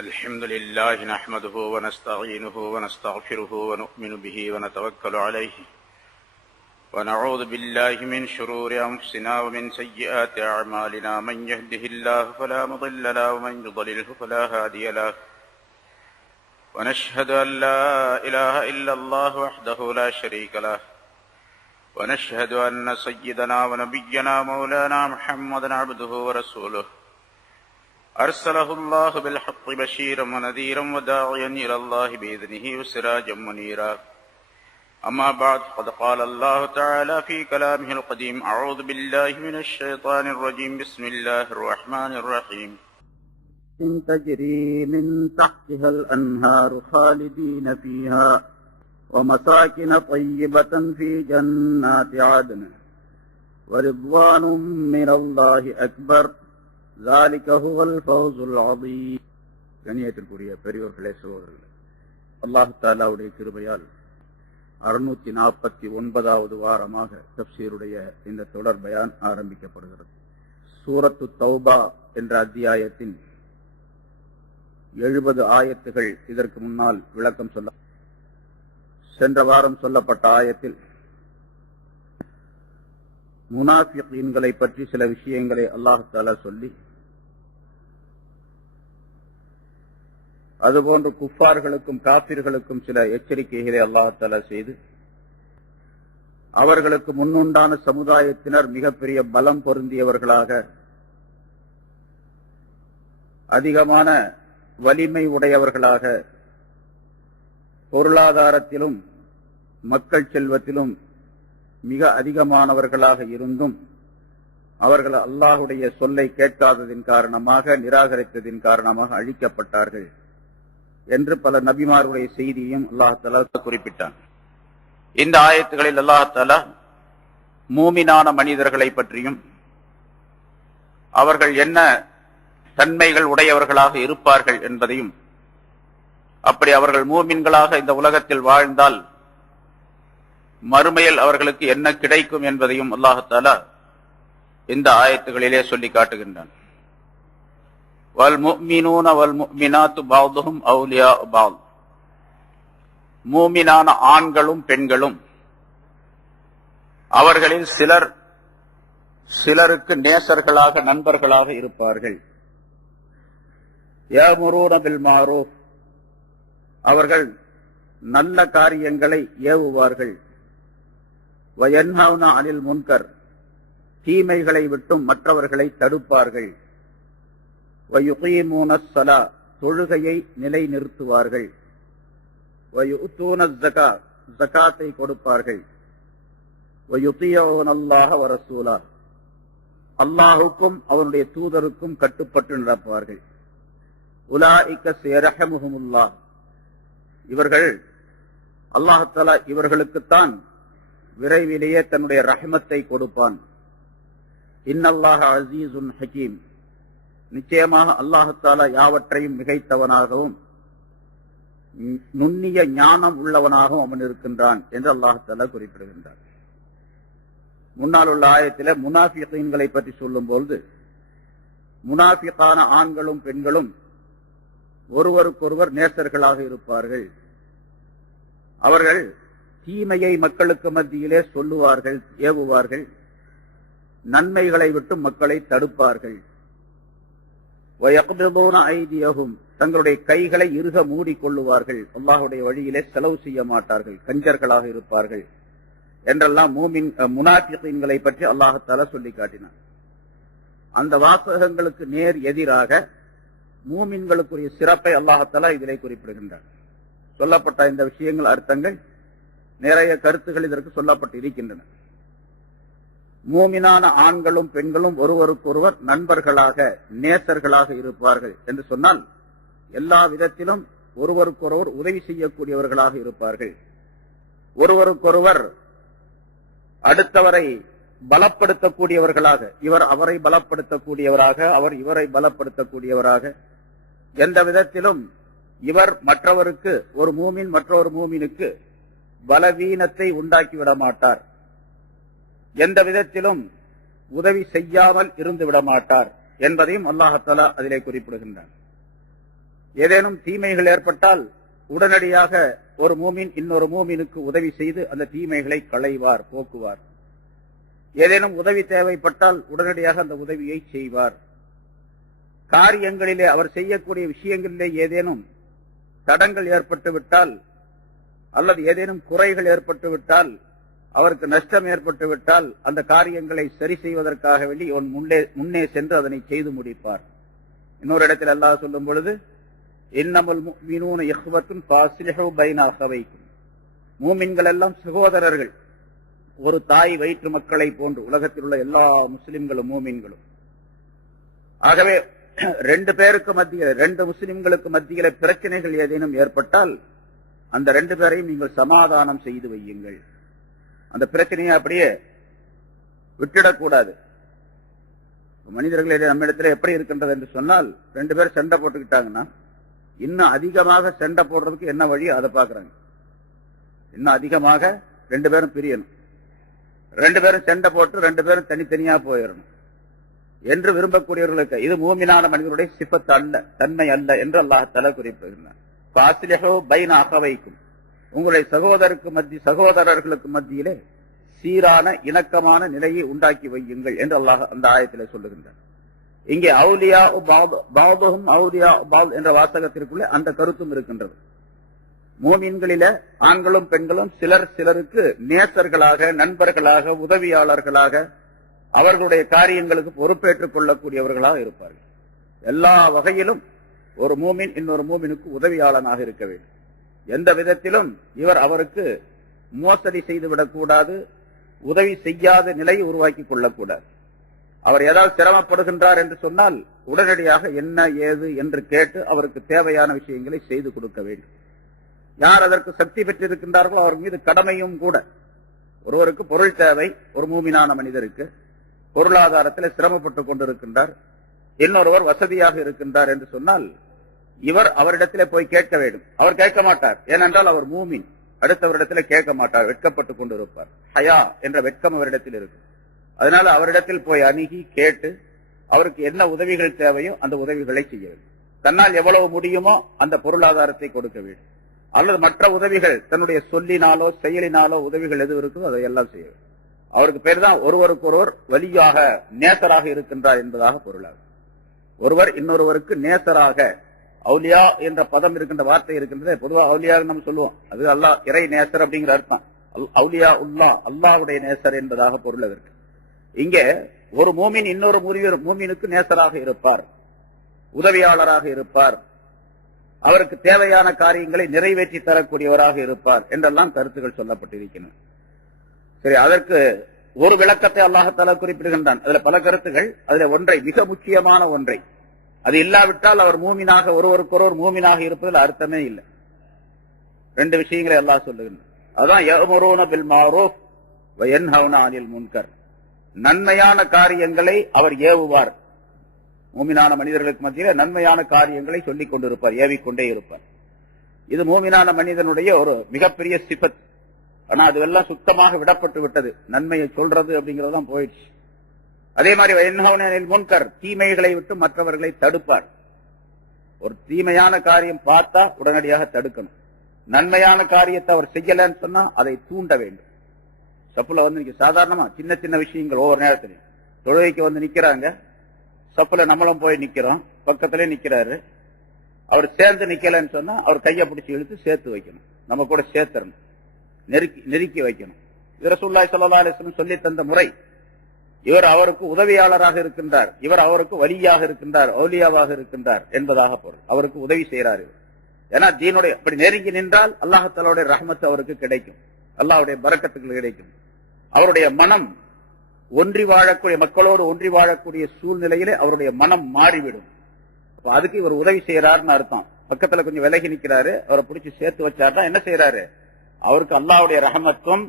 الحمد لله نحمده ونستعينه ونستغفره ونؤمن به ونتوكل عليه ونعوذ بالله من شرور أنفسنا ومن سيئات أعمالنا من يهده الله فلا مضل له ومن يضلله فلا هادي له ونشهد أن لا إله إلا الله وحده لا شريك له ونشهد أن سيدنا ونبينا مولانا محمدا عبده ورسوله أرسله الله بالحق بشيرا ونذيرا وداعيا إلى الله بإذنه وسراجا منيرا أما بعد قد قال الله تعالى في كلامه القديم أعوذ بالله من الشيطان الرجيم بسم الله الرحمن الرحيم تجري من تحتها الأنهار خالدين فيها ومساكن طيبة في جنات عدن ورضوان من الله أكبر ذلك هو الفوز العظيم. கண்ணியத்திற்குரிய பெரியோர்களே, சகோதரர்களே, அல்லாஹ் தஆலாவுடைய கிருபையால் 649வது வாரமாக தஃப்சீருடைய இந்த தொடர் பயான் ஆரம்பிக்கப்படுகிறது. சூரத்து தௌபா என்ற அத்தியாயத்தின் 70 ஆயத்துகள் இதற்கு முன்னால் விளக்கம் சொல்ல. சென்ற வாரம் சொல்லப்பட்ட ஆயத்தில் முனாஃபிகீன்களை பற்றி சில விஷயங்களை அல்லாஹ் தஆலா சொல்லி, அதுபோன்று குஃபார்களுக்கும் காபிர்களுக்கும் சில எச்சரிக்கைகளை அல்லாஹ் தஆலா செய்து, அவர்களுக்கு முன்னுண்டான சமுதாயத்தினர் மிகப்பெரிய பலம் பொருந்தியவர்களாக, அதிகமான வலிமை உடையவர்களாக, பொருளாதாரத்திலும் மக்கள் செல்வத்திலும் மிக அதிகமானவர்களாக இருந்தும் அவர்கள் அல்லாஹுடைய சொல்லை கேட்காததின் காரணமாக, நிராகரித்ததின் காரணமாக அழிக்கப்பட்டார்கள் என்று பல நபிமாருடைய செய்தியையும் அல்லாஹ் தஆலா குறிப்பிட்டான். இந்த ஆயத்துகளில் அல்லாஹ் தஆலா மூமினான மனிதர்களை பற்றியும் அவர்கள் என்ன தன்மைகள் உடையவர்களாக இருப்பார்கள் என்பதையும், அப்படி அவர்கள் மூமின்களாக இந்த உலகத்தில் வாழ்ந்தால் மறுமையில் அவர்களுக்கு என்ன கிடைக்கும் என்பதையும் அல்லாஹ் தஆலா இந்த ஆயத்துகளிலே சொல்லி காட்டுகின்றான். வல் முஃமினூன வல் முஃமினாத்து பஅதுஹும் அவுலியாஉ பஅத். மூமினான ஆண்களும் பெண்களும் அவர்களில் சிலருக்கு நேசர்களாக, நண்பர்களாக இருப்பார்கள். யஅமுரூன பில் மஅரூஃப். அவர்கள் நல்ல காரியங்களை ஏவுவார்கள். வயன்ஹவுன அனில் முன்கர். தீமைகளை விட்டும் மற்றவர்களை தடுப்பார்கள். வயுகீமூனஸ் ஸலா. தொழுகையை நிலைநிறுத்துவார்கள். வயுத்தூனஸ் ஸகாத். ஸகாத்தை கொடுப்பார்கள். வயுதீஊனல்லாஹ வ ரசூலா. அல்லாஹ்வுக்கும் அவனுடைய தூதருக்கும் கட்டுப்பட்டு நடப்பார்கள். உலாயிக ஸயர்ஹமுஹுமுல்லாஹ். இவர்கள் அல்லாஹ் தஆலா இவர்களுக்குத்தான் விரைவிலேயே தன்னுடைய ரஹ்மத்தை கொடுப்பான். இன்னல்லாஹ அஸீஸுன் ஹகீம். நிச்சயமாக அல்லாஹ் தஆலா யாவற்றையும் மிகைத்தவனாகவும் நுண்ணிய ஞானம் உள்ளவனாகவும் அவன் இருக்கின்றான் என்று அல்லாஹ் தஆலா குறிப்பிடுகின்றான். முன்னால் உள்ள ஆயத்திலே முனாஃபிகீன்களை பற்றி சொல்லும் பொழுது, முனாஃபிகான ஆண்களும் பெண்களும் ஒருவருக்கொருவர் நேசர்களாக இருப்பார்கள். அவர்கள் தீமையை மக்களுக்கு மத்தியிலே சொல்லுவார்கள், ஏவுவார்கள். நன்மைகளை விட்டு மக்களை தடுப்பார்கள். வயக்பிதூன ஐதியஹும். தங்களுடைய கைகளை இறுக மூடிக்கொள்ளுவார்கள். அல்லாஹ்வுடைய வழியிலே செலவு செய்ய மாட்டார்கள், கஞ்சர்களாக இருப்பார்கள் என்றெல்லாம் முனாஃபிகீன்களை பற்றி அல்லாஹ் தஆலா சொல்லி காட்டினார். அந்த வாசகங்களுக்கு நேர் எதிராக மூமின்களுக்குரிய சிறப்பை அல்லாஹ் தஆலா இதிலே குறிப்பிடுகின்றார். சொல்லப்பட்ட இந்த விஷயங்கள், அர்த்தங்கள், நிறைய கருத்துக்கள் இதற்கு சொல்லப்பட்டு இருக்கின்றன. மூமினான ஆண்களும் பெண்களும் ஒருவருக்கொருவர் நண்பர்களாக, நேசர்களாக இருப்பார்கள் என்று சொன்னால், எல்லா விதத்திலும் ஒருவருக்கொருவர் உதவி செய்யக்கூடியவர்களாக இருப்பார்கள். ஒருவருக்கொருவர் அடுத்தவரை பலப்படுத்தக்கூடியவர்களாக, இவர் அவரை பலப்படுத்தக்கூடியவராக, அவர் இவரை பலப்படுத்தக்கூடியவராக, எந்த விதத்திலும் இவர் மற்றவருக்கு, ஒரு மூமின் மற்றொரு மூமினுக்கு பலவீனத்தை உண்டாக்கிவிட மாட்டார். எந்த விதத்திலும் உதவி செய்யாமல் இருந்து விட மாட்டார் என்பதையும் அல்லாஹ் தஆலா அதிலே குறிப்பிடுகின்றான். ஏதேனும் தீமைகள் ஏற்பட்டால் உடனடியாக ஒரு மூமின் இன்னொரு மூமினுக்கு உதவி செய்து அந்த தீமைகளை களைவார், போக்குவார். ஏதேனும் உதவி தேவைப்பட்டால் உடனடியாக அந்த உதவியை செய்வார். காரியங்களிலே அவர் செய்யக்கூடிய விஷயங்களிலே ஏதேனும் தடங்கள் ஏற்பட்டுவிட்டால் அல்லது ஏதேனும் குறைகள் ஏற்பட்டுவிட்டால், அவருக்கு நஷ்டம் ஏற்பட்டுவிட்டால் அந்த காரியங்களை சரி செய்வதற்காக வேண்டி இவன் முன்னே சென்று அதனை செய்து முடிப்பார். இன்னொரு இடத்தில் அல்லாஹ் சொல்லும் பொழுது, இன்னமல் முஃமினூன இஹ்வத்துன் ஃபாஸ்லிஹு பைன அஹவைக்கும், மூமின்கள் எல்லாம் சகோதரர்கள், ஒரு தாய் வயிற்று மக்களை போன்று உலகத்தில் உள்ள எல்லா முஸ்லிம்களும் மூமின்களும். ஆகவே ரெண்டு பேருக்கு மத்தியில், ரெண்டு முஸ்லிம்களுக்கு மத்தியில பிரச்சனைகள் ஏதேனும் ஏற்பட்டால் அந்த ரெண்டு பேரையும் நீங்கள் சமாதானம் செய்து வையுங்கள். அந்த பிரச்சனையை அப்படியே விட்டுடக்கூடாது. மனிதர்கள் நம்ம இடத்துல எப்படி இருக்கின்றது என்று சொன்னால், ரெண்டு பேரும் சண்டை போட்டுக்கிட்டாங்கன்னா இன்னும் அதிகமாக சண்டை போடுறதுக்கு என்ன வழி அதை பாக்குறாங்க. இன்னும் அதிகமாக ரெண்டு பேரும் பிரியணும், ரெண்டு பேரும் சண்டை போட்டு ரெண்டு பேரும் தனித்தனியா போயிடணும் என்று விரும்பக்கூடியவர்களுக்கு இது மூமினான மனிதனுடைய சிஃபத் அல்ல, தன்மை அல்ல என்று அல்லாஹ் தஆலா குறிப்பிடுகிறார். ஃபாஸ்லிஹு பைன அஹவைக்கும், உங்களுடைய சகோதரர்களுக்கு மத்தியிலே சீரான இணக்கமான நிலையை உண்டாக்கி வையுங்கள் என்று அல்லாஹ் அந்த ஆயத்திலே சொல்லுகின்றார். இங்கே அவுலியா பாதுஹும் அவுலியா பாத் என்ற வாசகத்திற்குள்ளே அந்த கருத்தும் இருக்கின்றது. மூமின்களில ஆண்களும் பெண்களும் சிலர் சிலருக்கு நேசர்களாக, நண்பர்களாக, உதவியாளர்களாக, அவர்களுடைய காரியங்களுக்கு பொறுப்பேற்றுக் கொள்ளக்கூடியவர்களாக இருப்பார்கள். எல்லா வகையிலும் ஒரு மூமின் இன்னொரு மூமினுக்கு உதவியாளனாக இருக்க வேண்டும். எந்த விதத்திலும் இவர் அவருக்கு மோசடி செய்துவிடக் கூடாது, உதவி செய்யாத நிலையை உருவாக்கி கொள்ளக்கூடாது. அவர் ஏதாவது சிரமப்படுகின்றார் என்று சொன்னால் உடனடியாக என்ன ஏது என்று கேட்டு அவருக்கு தேவையான விஷயங்களை செய்து கொடுக்க வேண்டும். யார் அதற்கு சக்தி பெற்றிருக்கின்றார்களோ அவர் மீது கடமையும் கூட. ஒருவருக்கு பொருள் தேவை, ஒரு மூமினான மனிதருக்கு பொருளாதாரத்தில் சிரமப்பட்டுக் கொண்டிருக்கின்றார், இன்னொருவர் வசதியாக இருக்கின்றார் என்று சொன்னால் இவர் அவரிடத்திலே போய் கேட்க வேண்டும். அவர் கேட்க மாட்டார், ஏனென்றால் அவர் மூமின். அடுத்தவரிடத்தில் கேட்க மாட்டார், வெட்கப்பட்டுக் கொண்டிருப்பார். ஹயா என்ற வெட்கம் அவரிடத்தில் இருக்கு. அதனால அவரிடத்தில் போய் அணுகி கேட்டு அவருக்கு என்ன உதவிகள் தேவையோ அந்த உதவிகளை செய்ய வேண்டும். தன்னால் எவ்வளவு முடியுமோ அந்த பொருளாதாரத்தை கொடுக்க வேண்டும். அல்லது மற்ற உதவிகள் தன்னுடைய சொல்லினாலோ செயலினாலோ உதவிகள் எது இருக்குதோ அதையெல்லாம் செய்ய வேண்டும். அவருக்கு பேர் தான் ஒருவருக்கொருவர் வலியாக நேசராக இருக்கின்றார் என்பதாக பொருளாகும். ஒருவர் இன்னொருவருக்கு நேசராக, அவுலியா என்ற பதம் இருக்கின்ற வார்த்தை இருக்கின்றது. பொதுவாக அவுலியா நம்ம சொல்லுவோம், அது அல்லாஹ் இறை நேசர் அப்படிங்கிற அர்த்தம். அவுலியா உல்லா, அல்லாஹ்வுடைய நேசர் என்பதாக பொருள் அதற்கு. இங்கே ஒரு மூமின் இன்னொரு மூமினுக்கு நேசராக இருப்பார், உதவியாளராக இருப்பார், அவருக்கு தேவையான காரியங்களை நிறைவேற்றி தரக்கூடியவராக இருப்பார் என்றெல்லாம் கருத்துக்கள் சொல்லப்பட்டிருக்கின்றன. சரி, அதற்கு ஒரு விளக்கத்தை அல்லாஹ் தஆலா குறிப்பிடுகின்றான். அதுல பல கருத்துகள், அதுல ஒன்றை, மிக முக்கியமான ஒன்றை, அது இல்லாவிட்டால் அவர் மூமினாக, ஒருவருக்கொருவர் மூமினாக இருப்பதில் அர்த்தமே இல்லை. ரெண்டு விஷயங்களை அல்லாஹ் சொல்லுகின்றான். அதான் யஅமுரூன பில் மஅரூஃப் வ யன்ஹவுன அனில் முன்கர். நன்மையான காரியங்களை அவர் ஏவுவார். மூமினான மனிதர்களுக்கு மத்தியில் நன்மையான காரியங்களை சொல்லிக் கொண்டிருப்பார், ஏவிக்கொண்டே இருப்பார். இது மூமினான மனிதனுடைய ஒரு மிகப்பெரிய சிபத். ஆனா அதுவெல்லாம் சுத்தமாக விடப்பட்டு விட்டது. நன்மையை சொல்றது அப்படிங்கறதுதான் போயிடுச்சு. அதே மாதிரி வயன்ஹவுன அனில் முன்கர், தீமைகளை விட்டு மற்றவர்களை தடுப்பார். ஒரு தீமையான காரியம் பார்த்தா உடனடியாக தடுக்கணும். நன்மையான காரியத்தை அவர் செய்யலன்னு சொன்னா அதை தூண்ட வேண்டும். சப்புல வந்து சாதாரணமா சின்ன சின்ன விஷயங்கள் ஒவ்வொரு நேரத்திலையும் தொழுகைக்கு வந்து நிக்கிறாங்க, சப்புல நம்மளும் போய் நிக்கிறோம், பக்கத்திலே நிக்கிறாரு, அவர் சேர்ந்து நிக்கலன்னு சொன்னா அவர் கையை பிடிச்சி இழுத்து சேர்த்து வைக்கணும், நம்ம கூட சேர்த்தரணும், நெருக்கி வைக்கணும். இது ரசூலுல்லாஹி ஸல்லல்லாஹு அலைஹி வஸல்லம் சொல்லி தந்த முறை. இவர் அவருக்கு உதவியாளராக இருக்கின்றார், இவர் அவருக்கு வலியாக இருக்கின்றார், அவுலியாவாக இருக்கின்றார் என்பதாக பொருள். அவருக்கு உதவி செய்கிறார். ஏன்னா தீனுடைய அப்படி நெருங்கி நின்றால் அல்லாஹ் தஆலாவுடைய ரஹ்மத் அவருக்கு கிடைக்கும், அல்லாஹ்வுடைய பரக்கத்துகள் கிடைக்கும். அவருடைய மனம் ஒன்றி வாழக்கூடிய, மக்களோடு ஒன்றி வாழக்கூடிய சூழ்நிலையிலே அவருடைய மனம் மாறிவிடும். அதுக்கு இவர் உதவி செய்யறாருன்னு அர்த்தம். பக்கத்துல கொஞ்சம் விலகி நிக்கிறாரு, அவரை பிடிச்சி சேர்த்து வச்சாருன்னா என்ன செய்யறாரு, அவருக்கு அல்லாஹ்வுடைய ரஹமத்தும்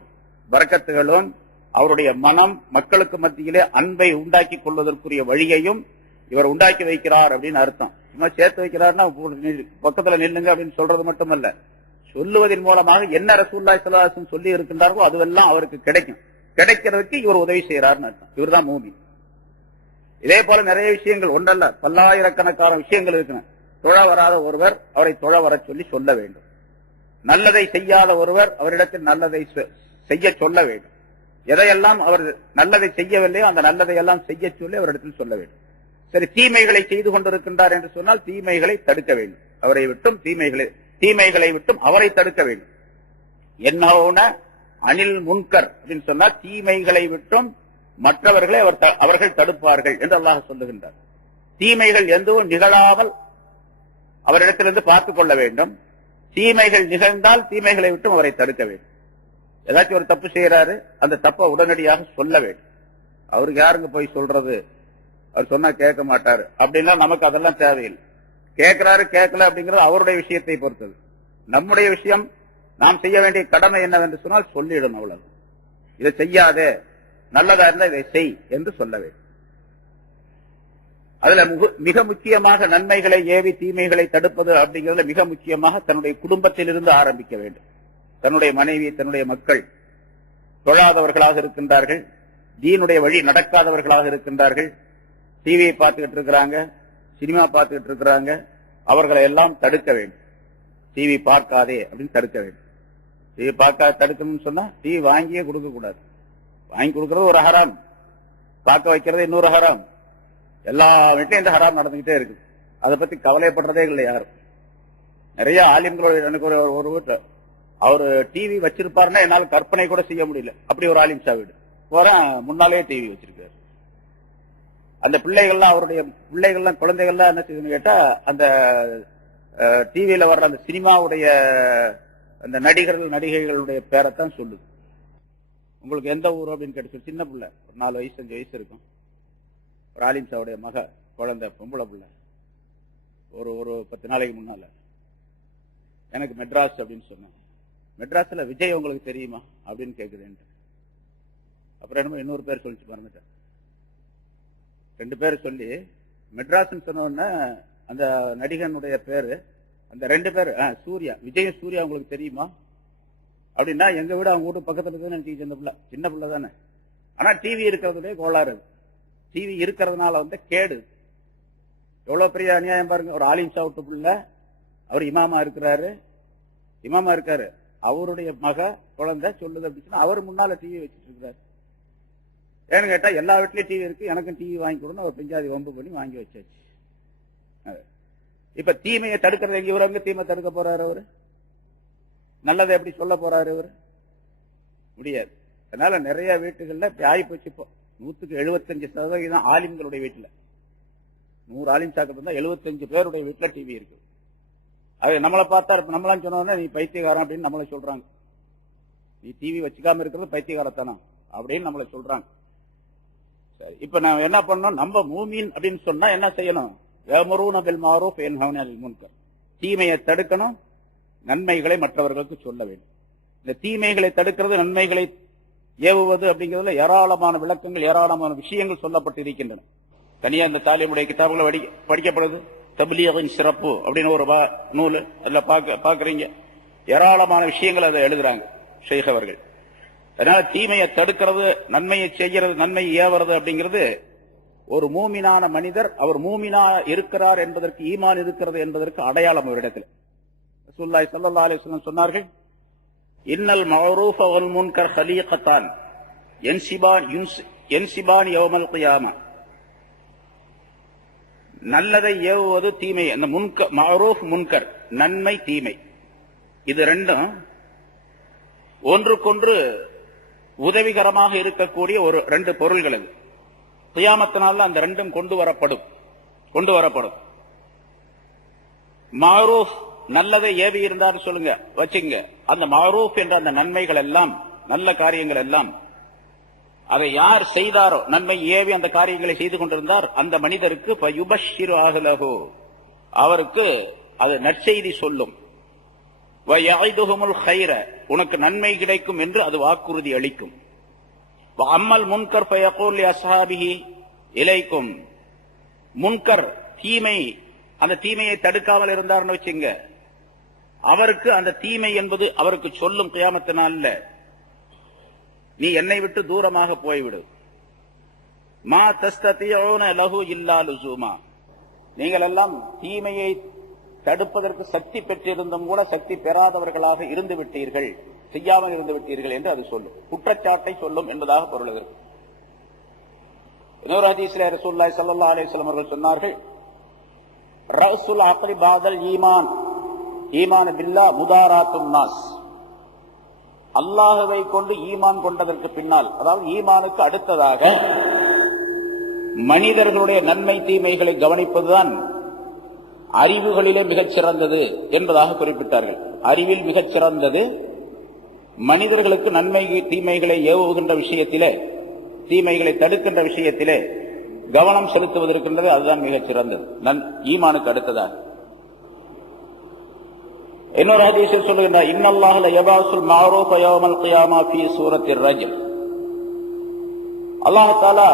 பரக்கத்துகளும், அவருடைய மனம் மக்களுக்கு மத்தியிலே அன்பை உண்டாக்கி கொள்வதற்குரிய வழியையும் இவர் உண்டாக்கி வைக்கிறார் அப்படின்னு அர்த்தம். இன்னும் சேர்த்து வைக்கிறாருன்னா பக்கத்துல நில்லுங்க அப்படின்னு சொல்றது மட்டுமல்ல, சொல்லுவதன் மூலமாக என்ன ரசூலுல்லாஹி ஸல்லல்லாஹு அலைஹி வஸல்லம் சொல்லி இருக்கின்றார்களோ அதுவெல்லாம் அவருக்கு கிடைக்கும். கிடைக்கிறதுக்கு இவர் உதவி செய்யறாருன்னு அர்த்தம். இவர் தான் மூமின். இதே போல நிறைய விஷயங்கள், ஒன்றல்ல பல்லாயிரக்கணக்கான விஷயங்கள் இருக்கு. தொழ வராத ஒருவர் அவரை தொழ வரச் சொல்லி சொல்ல வேண்டும். நல்லதை செய்யாத ஒருவர் அவரிடத்தில் நல்லதை செய்ய சொல்ல வேண்டும். எதையெல்லாம் அவர் நல்லதை செய்யவில்லையோ அந்த நல்லதை எல்லாம் செய்ய சொல்லி அவரிடத்தில் சொல்ல வேண்டும். சரி, தீமைகளை செய்து கொண்டிருக்கின்றார் என்று சொன்னால் தீமைகளை தடுக்க வேண்டும். அவரை விட்டும் தீமைகளை விட்டும் அவரை தடுக்க வேண்டும். என்ன அனில் முன்கர் அப்படின்னு சொன்னால் தீமைகளை விட்டும் மற்றவர்களை அவர்கள் தடுப்பார்கள் என்று அல்லாஹ் சொல்லுகின்றார். தீமைகள் எதுவும் நிகழாமல் அவரிடத்திலிருந்து பார்த்துக் கொள்ள வேண்டும். தீமைகள் நிகழ்ந்தால் தீமைகளை விட்டும் அவரை தடுக்க வேண்டும். ஏதாச்சும் ஒரு தப்பு செய்யறாரு, அந்த தப்பை உடனடியாக சொல்ல வேண்டும். அவருக்கு யாருங்க போய் சொல்றது, அவர் சொன்னா கேட்க மாட்டாரு அப்படின்னா நமக்கு அதெல்லாம் தேவையில்லை. கேட்கிறாரு கேட்கல அப்படிங்கிறது அவருடைய விஷயத்தை பொறுத்தது. நம்முடைய விஷயம், நாம் செய்ய வேண்டிய கடமை என்னவென்று சொன்னால் சொல்லிடணும். அவ்வளவு, இதை செய்யாதே, நல்லதா இருந்தா இதை செய் என்று சொல்ல வேண்டும். அதுல மிக முக்கியமாக நன்மைகளை ஏவி தீமைகளை தடுப்பது அப்படிங்கிறதுல மிக முக்கியமாக தன்னுடைய குடும்பத்திலிருந்து ஆரம்பிக்க வேண்டும். தன்னுடைய மனைவி, தன்னுடைய மக்கள் தொழாதவர்களாக இருக்கின்றார்கள், தீனுடைய வழி நடக்காதவர்களாக இருக்கின்றார்கள், டிவியை பார்த்துக்கிட்டு இருக்கிறாங்க, சினிமா பார்த்துக்கிட்டு இருக்கிறாங்க, அவர்களை எல்லாம் தடுக்க வேண்டும். டிவி பார்க்காதே அப்படின்னு தடுக்க வேண்டும். டிவி பார்க்காத தடுக்கணும்னு சொன்னா டிவி வாங்கியே கொடுக்க கூடாது. வாங்கி கொடுக்கறது ஒரு ஹராம், பார்க்க வைக்கிறது இன்னொரு ஹராம். எல்லா வீட்லயும் இந்த ஹராம் நடந்துகிட்டே இருக்கு. அதை பத்தி கவலைப்படுறதே இல்லை யாரும். நிறைய ஆலிம்களோட, எனக்கு ஒரு வீட்டு அவரு டிவி வச்சிருப்பாருன்னா என்னால கற்பனை கூட செய்ய முடியல. அப்படி ஒரு ஆலிம் ஷா வீடு போறேன், முன்னாலே டிவி வச்சிருக்காரு. அந்த பிள்ளைகள்லாம், அவருடைய பிள்ளைகள்லாம், குழந்தைகள்லாம் என்ன செய்யுதுன்னு கேட்டா, அந்த டிவியில வர்ற அந்த சினிமாவுடைய அந்த நடிகர்கள் நடிகைகளுடைய பேரைத்தான் சொல்லுது. உங்களுக்கு எந்த ஊர் அப்படின்னு கேட்டு, சின்ன பிள்ளை, ஒரு 4 வயசு 5 வயசு இருக்கும், ஒரு ஆலிம் ஷாவுடைய மக குழந்தை, பொம்பளை பிள்ளை, ஒரு 10 நாளைக்கு முன்னால எனக்கு மெட்ராஸ் அப்படின்னு சொன்னாங்க. மெட்ராஸ்ல விஜய் உங்களுக்கு தெரியுமா அப்படின்னு கேக்குறேன். அப்புறம் என்னமோ இன்னொரு பேர் சொல்லிச்சு பாருங்க, 2 பேர் சொல்லி மெட்ராஸ் சொன்ன உடனே அந்த நடிகனுடைய பேரு, அந்த 2 பேர் சூர்யா, விஜய் சூர்யா உங்களுக்கு தெரியுமா அப்படின்னா, எங்க வீடு அவங்க வீட்டு பக்கத்துல இருக்குன்னு நினைச்சு, அந்த பிள்ளை சின்ன பிள்ளை தானே. ஆனா டிவி இருக்கிறதுலே கோளாறு. டிவி இருக்கிறதுனால கேடு. எவ்வளவு பெரிய அநியாயம் பாருங்க. ஒரு ஆலிம் ஷா விட்டு பிள்ளை, அவர் இமாமா இருக்காரு, அவருடைய மக குழந்தை சொல்லுது அப்படின்னு அவர் முன்னால டிவி வச்சுட்டு இருக்கிறாரு. ஏன்னு கேட்டா எல்லா வீட்லயும் டிவி இருக்கு, எனக்கும் டிவி வாங்கி கொடுன்னு அவர் பெஞ்சாதி வம்பு பண்ணி வாங்கி வச்சாச்சு. இப்ப தீமையை தடுக்கிறது எங்க? இவரங்க தீமை தடுக்க போறாரு, அவரு நல்லதை எப்படி சொல்ல போறாரு? இவரு முடியாது. அதனால நிறைய வீட்டுகள்ல இப்படி ஆகி போச்சு. இப்போ 175% ஆலிம்களுடைய வீட்டுல, 100 ஆலிம் சாக்கு இருந்தா 75 பேருடைய வீட்டுல டிவி இருக்கு. அது நம்மளை பார்த்தா, நம்மளாம் சொன்னோம்னா நீ பைத்தியகாரம் அப்படின்னு நம்மளை சொல்றாங்க. நீ டிவி வச்சுக்காம இருக்கிறது பைத்தியகாரத்தானா அப்படின்னு நம்மளை சொல்றாங்க. சரி, இப்ப நான் என்ன பண்ணணும்? நம்ம மூமின் அப்படின்னு சொன்னா என்ன செய்யணும்? யஅமுரூன பில் மஅரூஃப் வயன்ஹவுன அனில் முன்கர். தீமையை தடுக்கணும், நன்மைகளை மற்றவர்களுக்கு சொல்ல வேண்டும். இந்த தீமைகளை தடுக்கிறது, நன்மைகளை ஏவுவது அப்படிங்கிறதுல ஏராளமான விளக்கங்கள், ஏராளமான விஷயங்கள் சொல்லப்பட்டு இருக்கின்றன. தனியா இந்த தாலிமுடைய கிதாபுகளை படிக்கப்படுது. தப்லீகின் சிறப்பு அப்படின்னு ஒரு நூல், அதுல பாக்குறீங்க, ஏராளமான விஷயங்கள் அதை எழுதுறாங்க ஷேக் அவர்கள். அதனால தீமையை தடுக்கிறது, நன்மையை செய்யறது, நன்மை ஏவுறது அப்படிங்கிறது ஒரு மூமினான மனிதர், அவர் மூமினா இருக்கிறார் என்பதற்கு, ஈமான் இருக்கிறது என்பதற்கு அடையாளம் அவரிடத்தில். ரசூலுல்லாஹி ஸல்லல்லாஹு அலைஹி வஸல்லம் சொன்னார்கள், இன்னல் மஅரூஃப வல் முன்கர் ஹலீகத்தான் யன்சிபான் யௌமல் கியாமா. நல்லதை ஏவுவது, தீமை, அந்த மஅரூஃப் முன்கர், நன்மை தீமை, இது ரெண்டும் ஒன்றுக்கொன்று உதவிகரமாக இருக்கக்கூடிய ஒரு 2 பொருள்கள். அது கியாமத்தினால அந்த ரெண்டும் கொண்டு வரப்படும். மஅரூஃப் நல்லதை ஏவி இருந்தார் சொல்லுங்க, வச்சுங்க. அந்த மஅரூஃப் என்ற அந்த நன்மைகள் எல்லாம், நல்ல காரியங்கள் எல்லாம், அதை யார் செய்தாரோ, நன்மை ஏவி அந்த காரியங்களை செய்து கொண்டிருந்தார், அந்த மனிதருக்கு ஃபயுபஷ்ஷிரு அஹ்லஹு, அவருக்கு அது நற்செய்தி சொல்லும். வயஇதுஹுமுல் கைர, உனக்கு நன்மை கிடைக்கும் என்று அது வாக்குறுதி அளிக்கும். அம்மல் முன்கர் ஃபயகூல் லி அஸ்ஹாபிஹி இலைக்கும். முன்கர் தீமை, அந்த தீமையை தடுக்காமல் இருந்தார்னு வச்சுங்க, அவருக்கு அந்த தீமை என்பது அவருக்கு சொல்லும் கியாமத்தினால, நீ என்னை விட்டு தூரமாக போய்விடு. மா தஸ்ததியூன லஹு இல்லா லுஸூமா, நீங்கள் எல்லாம் தீமையை தடுப்பதற்கு சக்தி பெற்றிருந்தும் கூட சக்தி பெறாதவர்களாக இருந்து விட்டீர்கள், செய்யாமல் இருந்து விட்டீர்கள் என்று அது சொல்லும், குற்றச்சாட்டை சொல்லும் என்பதாக பொருள் இருக்கு. இன்னொரு ஹதீஸிலே ரசூலுல்லாஹி ஸல்லல்லாஹு அலைஹி வஸல்லம் அவர்கள் சொன்னார்கள், ரஅஸுல் அக்லி பாதல் ஈமான் ஈமான் பில்லாஹ் முதாராத்துன் நாஸ். அல்லாஹ்வை கொண்டு ஈமான் கொண்டதற்கு பின்னால், அதாவது ஈமானுக்கு அடுத்ததாக மனிதர்களுடைய நன்மை தீமைகளை கவனிப்பதுதான் அறிவுகளிலே மிகச் சிறந்தது என்பதாக குறிப்பிட்டார்கள். அறிவில் மிகச் சிறந்தது மனிதர்களுக்கு நன்மை தீமைகளை ஏவுகின்ற விஷயத்திலே, தீமைகளை தடுக்கின்ற விஷயத்திலே கவனம் செலுத்துவது இருக்கின்றது, அதுதான் மிகச் சிறந்தது ஈமானுக்கு அடுத்ததாக. இன்னொரு ஹதீஸில் சொல்லுகின்றார், இன்னல்லாஹ் லயபாசுல் மஅரூஃப யௌமல் கியாமா ஃபீ சூரத்திர் ரஜுல். அல்லாஹ் தஆலா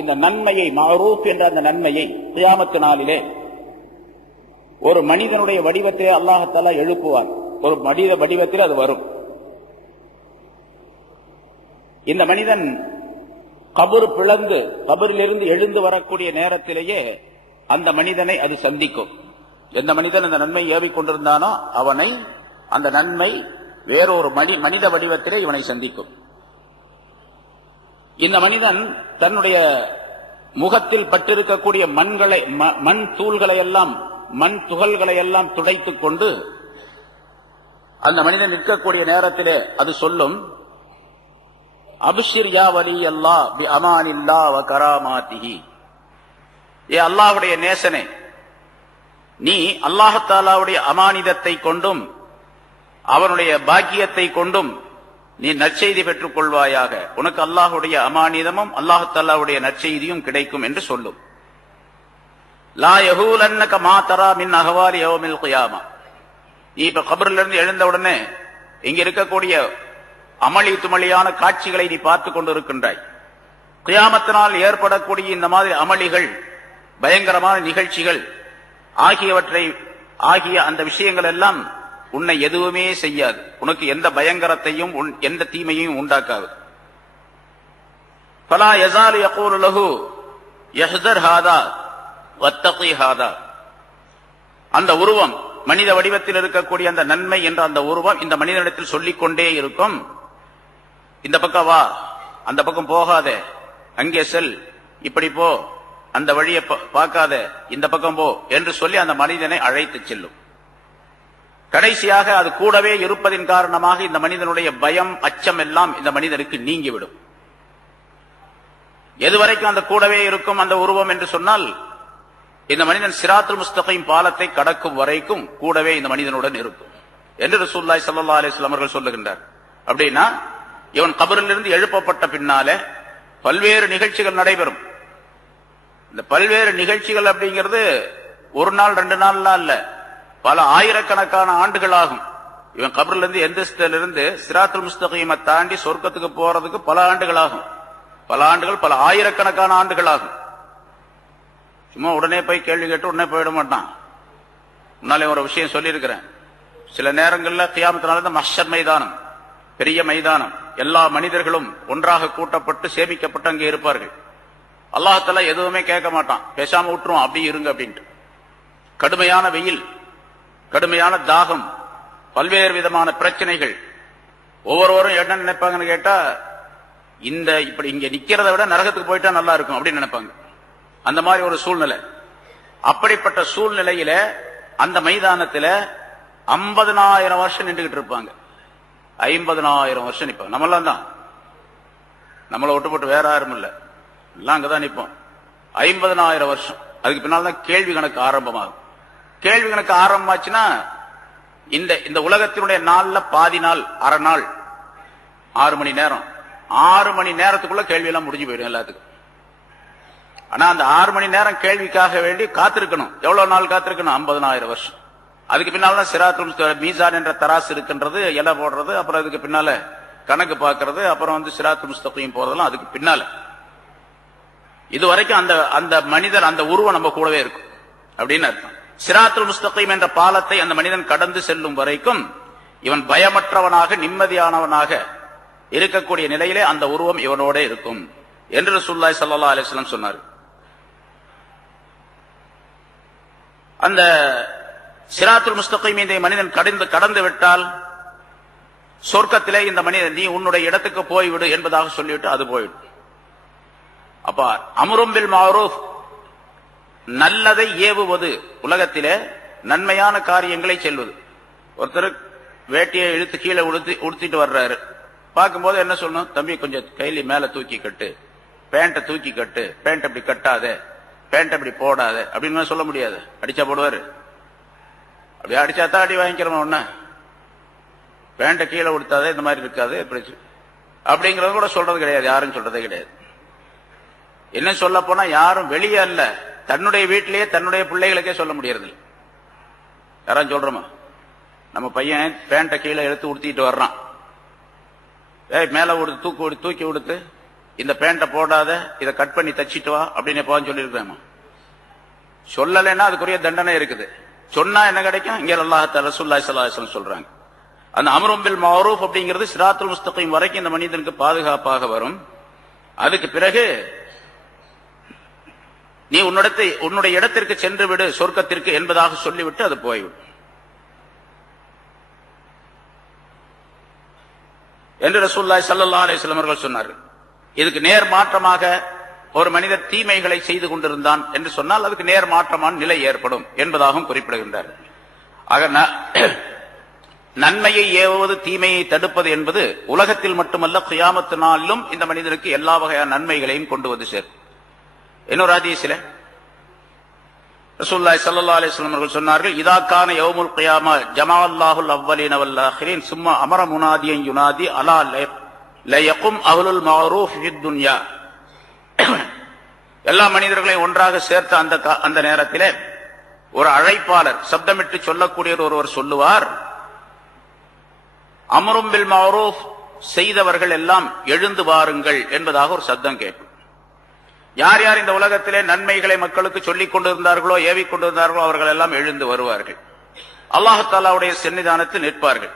இந்த நன்மையை, மஅரூஃப் என்ற அந்த நன்மையை கியாமத் நாளிலே ஒரு மனிதனுடைய வடிவத்திலே அல்லாஹ் தஆலா எழுப்புவார். ஒரு மனித வடிவத்தில் அது வரும். இந்த மனிதன் கபர் பிளந்து கபரிலிருந்து எழுந்து வரக்கூடிய நேரத்திலேயே அந்த மனிதனை அது சந்திக்கும். எந்த மனிதன் அந்த நன்மை ஏவிக் கொண்டிருந்தானோ அவனை அந்த நன்மை வேறொரு மனித வடிவத்திலே இவனை சந்திக்கும். இந்த மனிதன் தன்னுடைய முகத்தில் பட்டிருக்கக்கூடிய மண் தூள்களை எல்லாம், மண் துகள்களை எல்லாம் துடைத்துக் கொண்டு அந்த மனிதன் நிற்கக்கூடிய நேரத்திலே அது சொல்லும், அப்ஷிர் யா வலி அல்லாஹ் பி அமானில்லாஹ் வ கராமாத்திஹி. ஏ அல்லாஹ்வுடைய நேசனே, நீ அல்லாஹ் தஆலாவுடைய அமானிதத்தை கொண்டும் அவனுடைய பாக்கியத்தை கொண்டும் நீ நற்செய்தி பெற்றுக் கொள்வாயாக. உனக்கு அல்லாஹ்வுடைய அமானிதமும் அல்லாஹ் தஆலாவுடைய நற்செய்தியும் கிடைக்கும் என்று சொல்லும். லா யஹூலன்னக மா தரா மின் அஹ்வாலி யௌமில் கியாமா. நீ இப்ப கபரில் இருந்து எழுந்த உடனே இங்க இருக்கக்கூடிய அமளி துமளியான காட்சிகளை நீ பார்த்துக் கொண்டிருக்கின்றாய். கியாமத்தினால் ஏற்படக்கூடிய இந்த மாதிரி அமளிகள், பயங்கரமான நிகழ்ச்சிகள் ஆகிய அந்த விஷயங்கள் எல்லாம் உன்னை எதுவுமே செய்யாது. உனக்கு எந்த பயங்கரத்தையும் எந்த தீமையையும் உண்டாக்காது. ஃபலா யஸாலு யகூலு லஹு யஹ்தர் ஹாதா வத்தகி ஹாதா. அந்த உருவம், மனித வடிவத்தில் இருக்கக்கூடிய அந்த நன்மை என்ற அந்த உருவம் இந்த மனிதனிடத்தில் சொல்லிக் கொண்டே இருக்கும், இந்த பக்கம் வா, அந்த பக்கம் போகாதே, அங்கே செல், இப்படி போ, அந்த வழியை பார்க்காத, இந்த பக்கம் போ என்று சொல்லி அந்த மனிதனை அழைத்து செல்லும். கடைசியாக அது கூடவே இருப்பதின் காரணமாக இந்த மனிதனுடைய பயம், அச்சம் எல்லாம் இந்த மனிதனுக்கு நீங்கிவிடும். எதுவரைக்கும் அந்த கூடவே இருக்கும் அந்த உருவம் என்று சொன்னால், இந்த மனிதன் சிராத்துல் முஸ்தகீம் பாலத்தை கடக்கும் வரைக்கும் கூடவே இந்த மனிதனுடன் இருக்கும் என்று ரசூலுல்லாஹி ஸல்லல்லாஹு அலைஹி வஸல்லம் அவர்கள் சொல்லுகின்றார். அப்படின்னா இவன் கபரிலிருந்து எழுப்பப்பட்ட பின்னாலே பல்வேறு நிகழ்ச்சிகள் நடைபெறும். இந்த பல்வேறு நிகழ்ச்சிகள் அப்படிங்கிறது ஒரு நாள் 2 நாள்லாம் இல்ல, பல ஆயிரக்கணக்கான ஆண்டுகள் ஆகும். இவன் கபரிலிருந்து எந்திரத்திலிருந்து சிராத்துல் முஸ்தகீமை தாண்டி சொர்க்கத்துக்கு போறதுக்கு பல ஆண்டுகள் ஆகும். பல ஆண்டுகள், பல ஆயிரக்கணக்கான ஆண்டுகள் ஆகும். சும்மா உடனே போய் கேள்வி கேட்டு உடனே போயிட மாட்டான். முன்னாலே ஒரு விஷயம் சொல்லியிருக்கிறேன். சில நேரங்களில் கியாமத்தினால மஹ்ஷர் மைதானம், பெரிய மைதானம், எல்லா மனிதர்களும் ஒன்றாக கூட்டப்பட்டு சேமிக்கப்பட்டு அங்கே இருப்பார்கள். அல்லாஹ் தஆலா எதுவுமே கேட்க மாட்டான், பேசாம விட்டுருவோம், அப்படி இருங்க அப்படின்ட்டு. கடுமையான வெயில், கடுமையான தாகம், பல்வேறு விதமான பிரச்சனைகள். ஒவ்வொருவரும் என்ன நினைப்பாங்கன்னு கேட்டா, இப்படி இங்க நிக்கிறத விட நரகத்துக்கு போயிட்டா நல்லா இருக்கும் அப்படின்னு நினைப்பாங்க. அந்த மாதிரி ஒரு சூழ்நிலை. அப்படிப்பட்ட சூழ்நிலையில அந்த மைதானத்தில் 50,000 வருஷம் நின்றுகிட்டு இருப்பாங்க. 50,000 வருஷம் நிற்பாங்க. நம்மளாம் தான், நம்மளை விட்டு போட்டு வேற யாரும் இல்லை, எல்லாம் அங்கதான் நிற்போம். 50,000 வருஷம். அதுக்கு பின்னால் தான் கேள்வி கணக்கு ஆரம்பமாகும். கேள்வி கணக்கு ஆரம்பமாச்சுன்னா இந்த உலகத்தினுடைய நாள்ல பாதி நாள், அரை நாள், 6 மணி நேரம். 6 மணி நேரத்துக்குள்ள கேள்வி எல்லாம் முடிஞ்சு போயிடும் எல்லாத்துக்கும். ஆனா அந்த 6 மணி நேரம் கேள்விக்காக வேண்டி காத்திருக்கணும். எவ்வளவு நாள் காத்திருக்கணும்? 50,000 வருஷம். அதுக்கு பின்னால்தான் சிராத்துல் மீசான் என்ற தராசு இருக்கின்றது, இலை போடுறது, அப்புறம் அதுக்கு பின்னால கணக்கு பார்க்கறது, அப்புறம் சிராத்துல் முஸ்தகீம் போறதெல்லாம் அதுக்கு பின்னால. இதுவரைக்கும் அந்த மனிதர், அந்த உருவம் நம்ம கூடவே இருக்கும் அப்படின்னு அர்த்தம். சிராத்துல் முஸ்தகீம் என்ற பாலத்தை அந்த மனிதன் கடந்து செல்லும் வரைக்கும் இவன் பயமற்றவனாக, நிம்மதியானவனாக இருக்கக்கூடிய நிலையிலே அந்த உருவம் இவனோட இருக்கும் என்று ரசூலுல்லாஹி ஸல்லல்லாஹு அலைஹி வஸல்லம் சொன்னார். அந்த சிராத்துல் முஸ்தகீம் இந்த மனிதன் கடந்து விட்டால் சொர்க்கத்திலே இந்த மனிதன் நீ உன்னுடைய இடத்துக்கு போய்விடு என்பதாக சொல்லிவிட்டு அது போய்விடும். அப்ப அம்ரும் பில் மஅரூஃப் நல்லதை ஏவுவது, உலகத்திலே நன்மையான காரியங்களை செல்வது. ஒருத்தர் வேட்டியை இழுத்து கீழே உடுத்திட்டு வர்றாரு, பார்க்கும்போது என்ன சொல்லணும், தம்பி கொஞ்சம் கையில மேல தூக்கி கட்டு, பேண்ட தூக்கி கட்டு, பேண்ட் அப்படி கட்டாத, பேண்ட் அப்படி போடாத அப்படின்னு சொல்ல முடியாது. அடிச்சா போடுவாரு, அப்படியே அடிச்சாதான் அடி வாங்கிக்கிறோம். ஒண்ணு பேண்ட கீழே உடுத்தாத, இந்த மாதிரி இருக்காது அப்படிங்கறது கூட சொல்றது கிடையாது, யாரும் சொல்றதே கிடையாது. என்ன சொல்ல போனா யாரும் வெளியே அல்ல, தன்னுடைய வீட்டிலேயே தன்னுடைய பிள்ளைகளுக்கே சொல்ல முடியறது. யாரும் சொல்றோமா, நம்ம பையன் பேண்ட கீழே எடுத்து உடுத்திட்டு வர்றான், மேல தூக்கி உடுத்து, இந்த பேண்ட போடாத, இதை கட் பண்ணி தச்சிட்டு வா அப்படின்னு எப்போன்னு சொல்லியிருக்கேன். சொல்லலைன்னா அதுக்குரிய தண்டனை இருக்குது. சொன்னா என்ன கிடைக்கும்? இங்க அல்லாஹ் ரசூலுல்லாஹி ஸல்லல்லாஹு அலைஹி வஸல்லம் சொல்றாங்க, அந்த அம்ரும் பில் மஅரூஃப் அப்படிங்கிறது சிராத்துல் முஸ்தகீம் வரைக்கும் இந்த மனிதனுக்கு பாதுகாப்பாக வரும். அதுக்கு பிறகு நீ உன்னுடைய இடத்திற்கு சென்று விடு சொர்க்கத்திற்கு என்பதாக சொல்லிவிட்டு அது போய்விடும் என்று ரசூலுல்லாஹி ஸல்லல்லாஹு அலைஹி வஸல்லம் அவர்கள் சொன்னார்கள். இதுக்கு நேர் மாற்றமாக ஒரு மனிதர் தீமைகளை செய்து கொண்டிருந்தான் என்று சொன்னால் அதுக்கு நேர் மாற்றமான நிலை ஏற்படும் என்பதாகவும் குறிப்பிடுகின்றார். ஆக நன்மையை ஏவுவது தீமையை தடுப்பது என்பது உலகத்தில் மட்டுமல்ல, கியாமத்து நாளிலும் இந்த மனிதனுக்கு எல்லா வகையான நன்மைகளையும் கொண்டு வந்து சேரும். இன்னொரு ஹதீஸிலே ரசூலுல்லாஹி ஸல்லல்லாஹு அலைஹி வஸல்லம் அவர்கள் சொன்னார்கள், இதா கான யௌமுல் கியாமா ஜமஅல்லாஹுல் அவ்வலீன வல் ஆகிரீன் சும்ம அமர முனாதியன் யுனாதி அலா லயகும் அஹ்லுல் மஅரூஃப் ஃபித் துன்யா. எல்லா மனிதர்களையும் ஒன்றாக சேர்த்த அந்த நேரத்திலே ஒரு அழைப்பாளர் சப்தமிட்டு சொல்லக்கூடிய ஒருவர் சொல்லுவார், அம்ரும் பில் மஅரூஃப் செய்தவர்கள் எல்லாம் எழுந்து வாருங்கள் என்பதாக ஒரு சப்தம் கேட்கும். யார் யார் இந்த உலகத்திலே நன்மைகளை மக்களுக்கு சொல்லிக் கொண்டிருந்தார்களோ, ஏவிக் கொண்டிருந்தார்களோ அவர்கள் எல்லாம் எழுந்து வருவார்கள். அல்லாஹ் தஆலாவுடைய சன்னிதானத்தில் நிற்பார்கள்.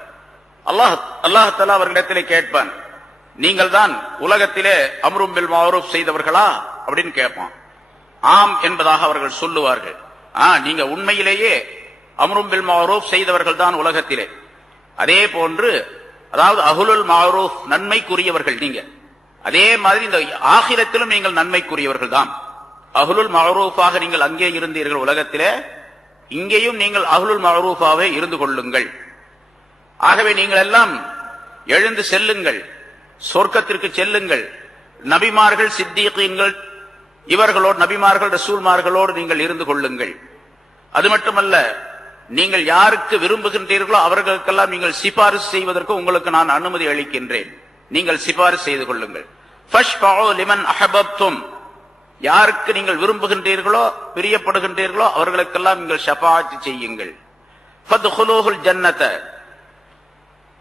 அல்லாஹ் தஆலா அவர்களிடத்திலே கேட்பான், நீங்கள் தான் உலகத்திலே அம்ரும் பில் மஅரூஃப் செய்தவர்களா அப்படின்னு கேட்பான். ஆம் என்பதாக அவர்கள் சொல்லுவார்கள். நீங்க உண்மையிலேயே அம்ரும் பில் மஅரூஃப் செய்தவர்கள் தான் உலகத்திலே. அதே போன்று, அதாவது அஹ்லுல் மஅரூஃப் நன்மைக்குரியவர்கள் நீங்க, அதே மாதிரி இந்த ஆகிரத்திலும் நீங்கள் நன்மைக்குரியவர்கள் தான். அஹ்லுல் மஅரூஃபாக நீங்கள் அங்கே இருந்தீர்கள் உலகத்திலே, இங்கேயும் நீங்கள் அஹ்லுல் மஅரூஃபாவே இருந்து கொள்ளுங்கள். ஆகவே நீங்கள் எல்லாம் எழுந்து செல்லுங்கள், சொர்க்கத்திற்கு செல்லுங்கள். நபிமார்கள், சித்தீகீன்கள் இவர்களோடு, நபிமார்கள் ரசூல்மார்களோடு நீங்கள் இருந்து கொள்ளுங்கள். அது மட்டுமல்ல, நீங்கள் யாருக்கு விரும்புகின்றீர்களோ அவர்களுக்கெல்லாம் நீங்கள் சிபாரிசு செய்வதற்கு உங்களுக்கு நான் அனுமதி அளிக்கின்றேன். நீங்கள் சிபாரிசு செய்து கொள்ளுங்கள். ஃபஷ்ஃபஉ லிமன் அஹபப்தும், யாருக்கு நீங்கள் விரும்புகின்றீர்களோ பிரியப்படுகின்றீர்களோ அவர்களுக்கெல்லாம் நீங்கள் ஷஃபாஅத் செய்யுங்கள். ஃபத்ஹுலூஹுல் ஜன்னத,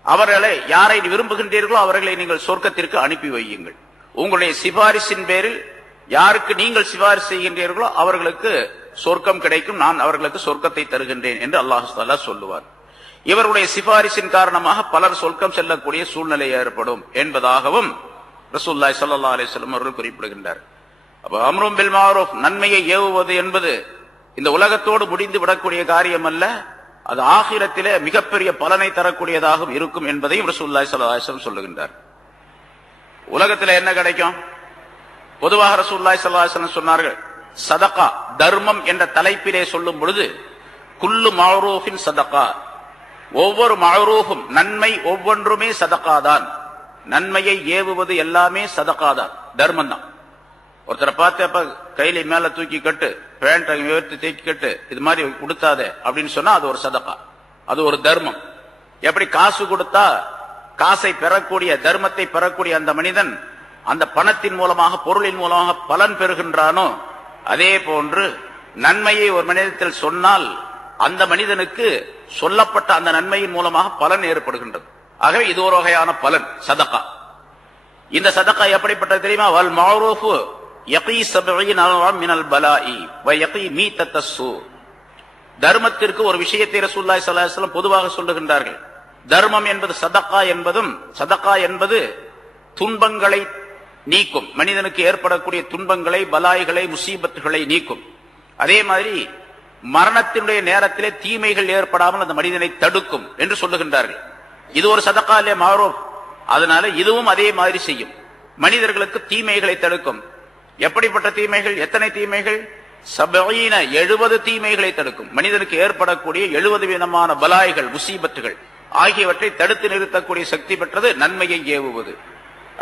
அவர்களை யாரை விரும்புகின்றீர்களோ அவர்களை நீங்கள் சொர்க்கத்திற்கு அனுப்பி வையுங்கள். உங்களுடைய சிபாரிசின் பேரில் யாருக்கு நீங்கள் சிபாரிசு செய்கின்றீர்களோ அவர்களுக்கு சொர்க்கம் கிடைக்கும், நான் அவர்களுக்கு சொர்க்கத்தை தருகின்றேன் என்று அல்லாஹ் தஆலா சொல்லுவார். இவருடைய சிபாரிசின் காரணமாக பலர் சொர்க்கம் செல்லக்கூடிய சூழ்நிலை ஏற்படும் என்பதாகவும் ரசூலுல்லாஹி ஸல்லல்லாஹு அலைஹி வஸல்லம் அவர்கள் குறிப்பிடுகின்றார். அப்ப அம்ரும் பில் மஅரூஃப் நன்மையை ஏவுவது என்பது இந்த உலகத்தோடு முடிந்து விடக்கூடிய காரியம் அல்ல, அது ஆகிரத்திலே மிகப்பெரிய பலனை தரக்கூடியதாகவும் இருக்கும் என்பதையும் ரசூலுல்லாஹி ஸல்லல்லாஹு அலைஹி வஸல்லம் சொல்லுகின்றார். உலகத்தில் என்ன கிடைக்கும்? பொதுவாக ரசூலுல்லாஹி ஸல்லல்லாஹு அலைஹி வஸல்லம் சொன்னார்கள், சதகா தர்மம் என்ற தலைப்பிலே சொல்லும் பொழுது குல்லு மஅரூஃபின் சதகா, ஒவ்வொரு மஅரூஃபும் நன்மை ஒவ்வொன்றுமே சதகா தான். நன்மையை ஏவுவது எல்லாமே சதகா தான், தர்மம் தான். ஒருத்தரை பார்த்து அப்ப கையில மேல தூக்கி கட்டு, பேண்ட் உயர்த்தி தூக்கி கட்டு, இது மாதிரி கொடுத்தாதே அப்படின்னு சொன்னா அது ஒரு சதகா, அது ஒரு தர்மம். எப்படி காசு கொடுத்தா காசை பெறக்கூடிய, தர்மத்தை பெறக்கூடிய அந்த மனிதன் அந்த பணத்தின் மூலமாக, பொருளின் மூலமாக பலன் பெறுகின்றானோ, அதே போன்று நன்மையை ஒரு மனிதத்தில் சொன்னால் அந்த மனிதனுக்கு சொல்லப்பட்ட அந்த நன்மையின் மூலமாக பலன் ஏற்படுகின்றது. ஆகவே இது ஒரு வகையான பலன் சதகா. இந்த சதகா எப்படிப்பட்டது தெரியுமா? வல் மஅரூஃபு யகீ 70 மினல் பலாஇ வ யகீ மீத்தத்தஸ்ஸு. தர்மத்திற்கு ஒரு விஷயத்தை ரசூலுல்லாஹி ஸல்லல்லாஹு அலைஹி வஸல்லம் பொதுவாக சொல்லுகின்றார்கள். தர்மம் என்பது சதகா என்பது துன்பங்களை நீக்கும், மனிதனுக்கு ஏற்படக்கூடிய துன்பங்களை, பலாய்களை, முசீபத்துகளை நீக்கும். அதே மாதிரி மரணத்தினுடைய நேரத்திலே தீமைகள் ஏற்படாமல் அந்த மனிதனை தடுக்கும் என்று சொல்லுகின்றார்கள். இது ஒரு சதகாலே மாரூஃப். அதனால இதுவும் அதே மாதிரி செய்யும், மனிதர்களுக்கு தீமைகளை தடுக்கும். எப்படிப்பட்ட தீமைகள்? எத்தனை தீமைகள்? 70 தீமைகளை தடுக்கும். மனிதனுக்கு ஏற்படக்கூடிய 70 விதமான பலாய்கள், முசீபத்துகள் ஆகியவற்றை தடுத்து நிறுத்தக்கூடிய சக்தி பெற்றது நன்மையை ஏவுவது.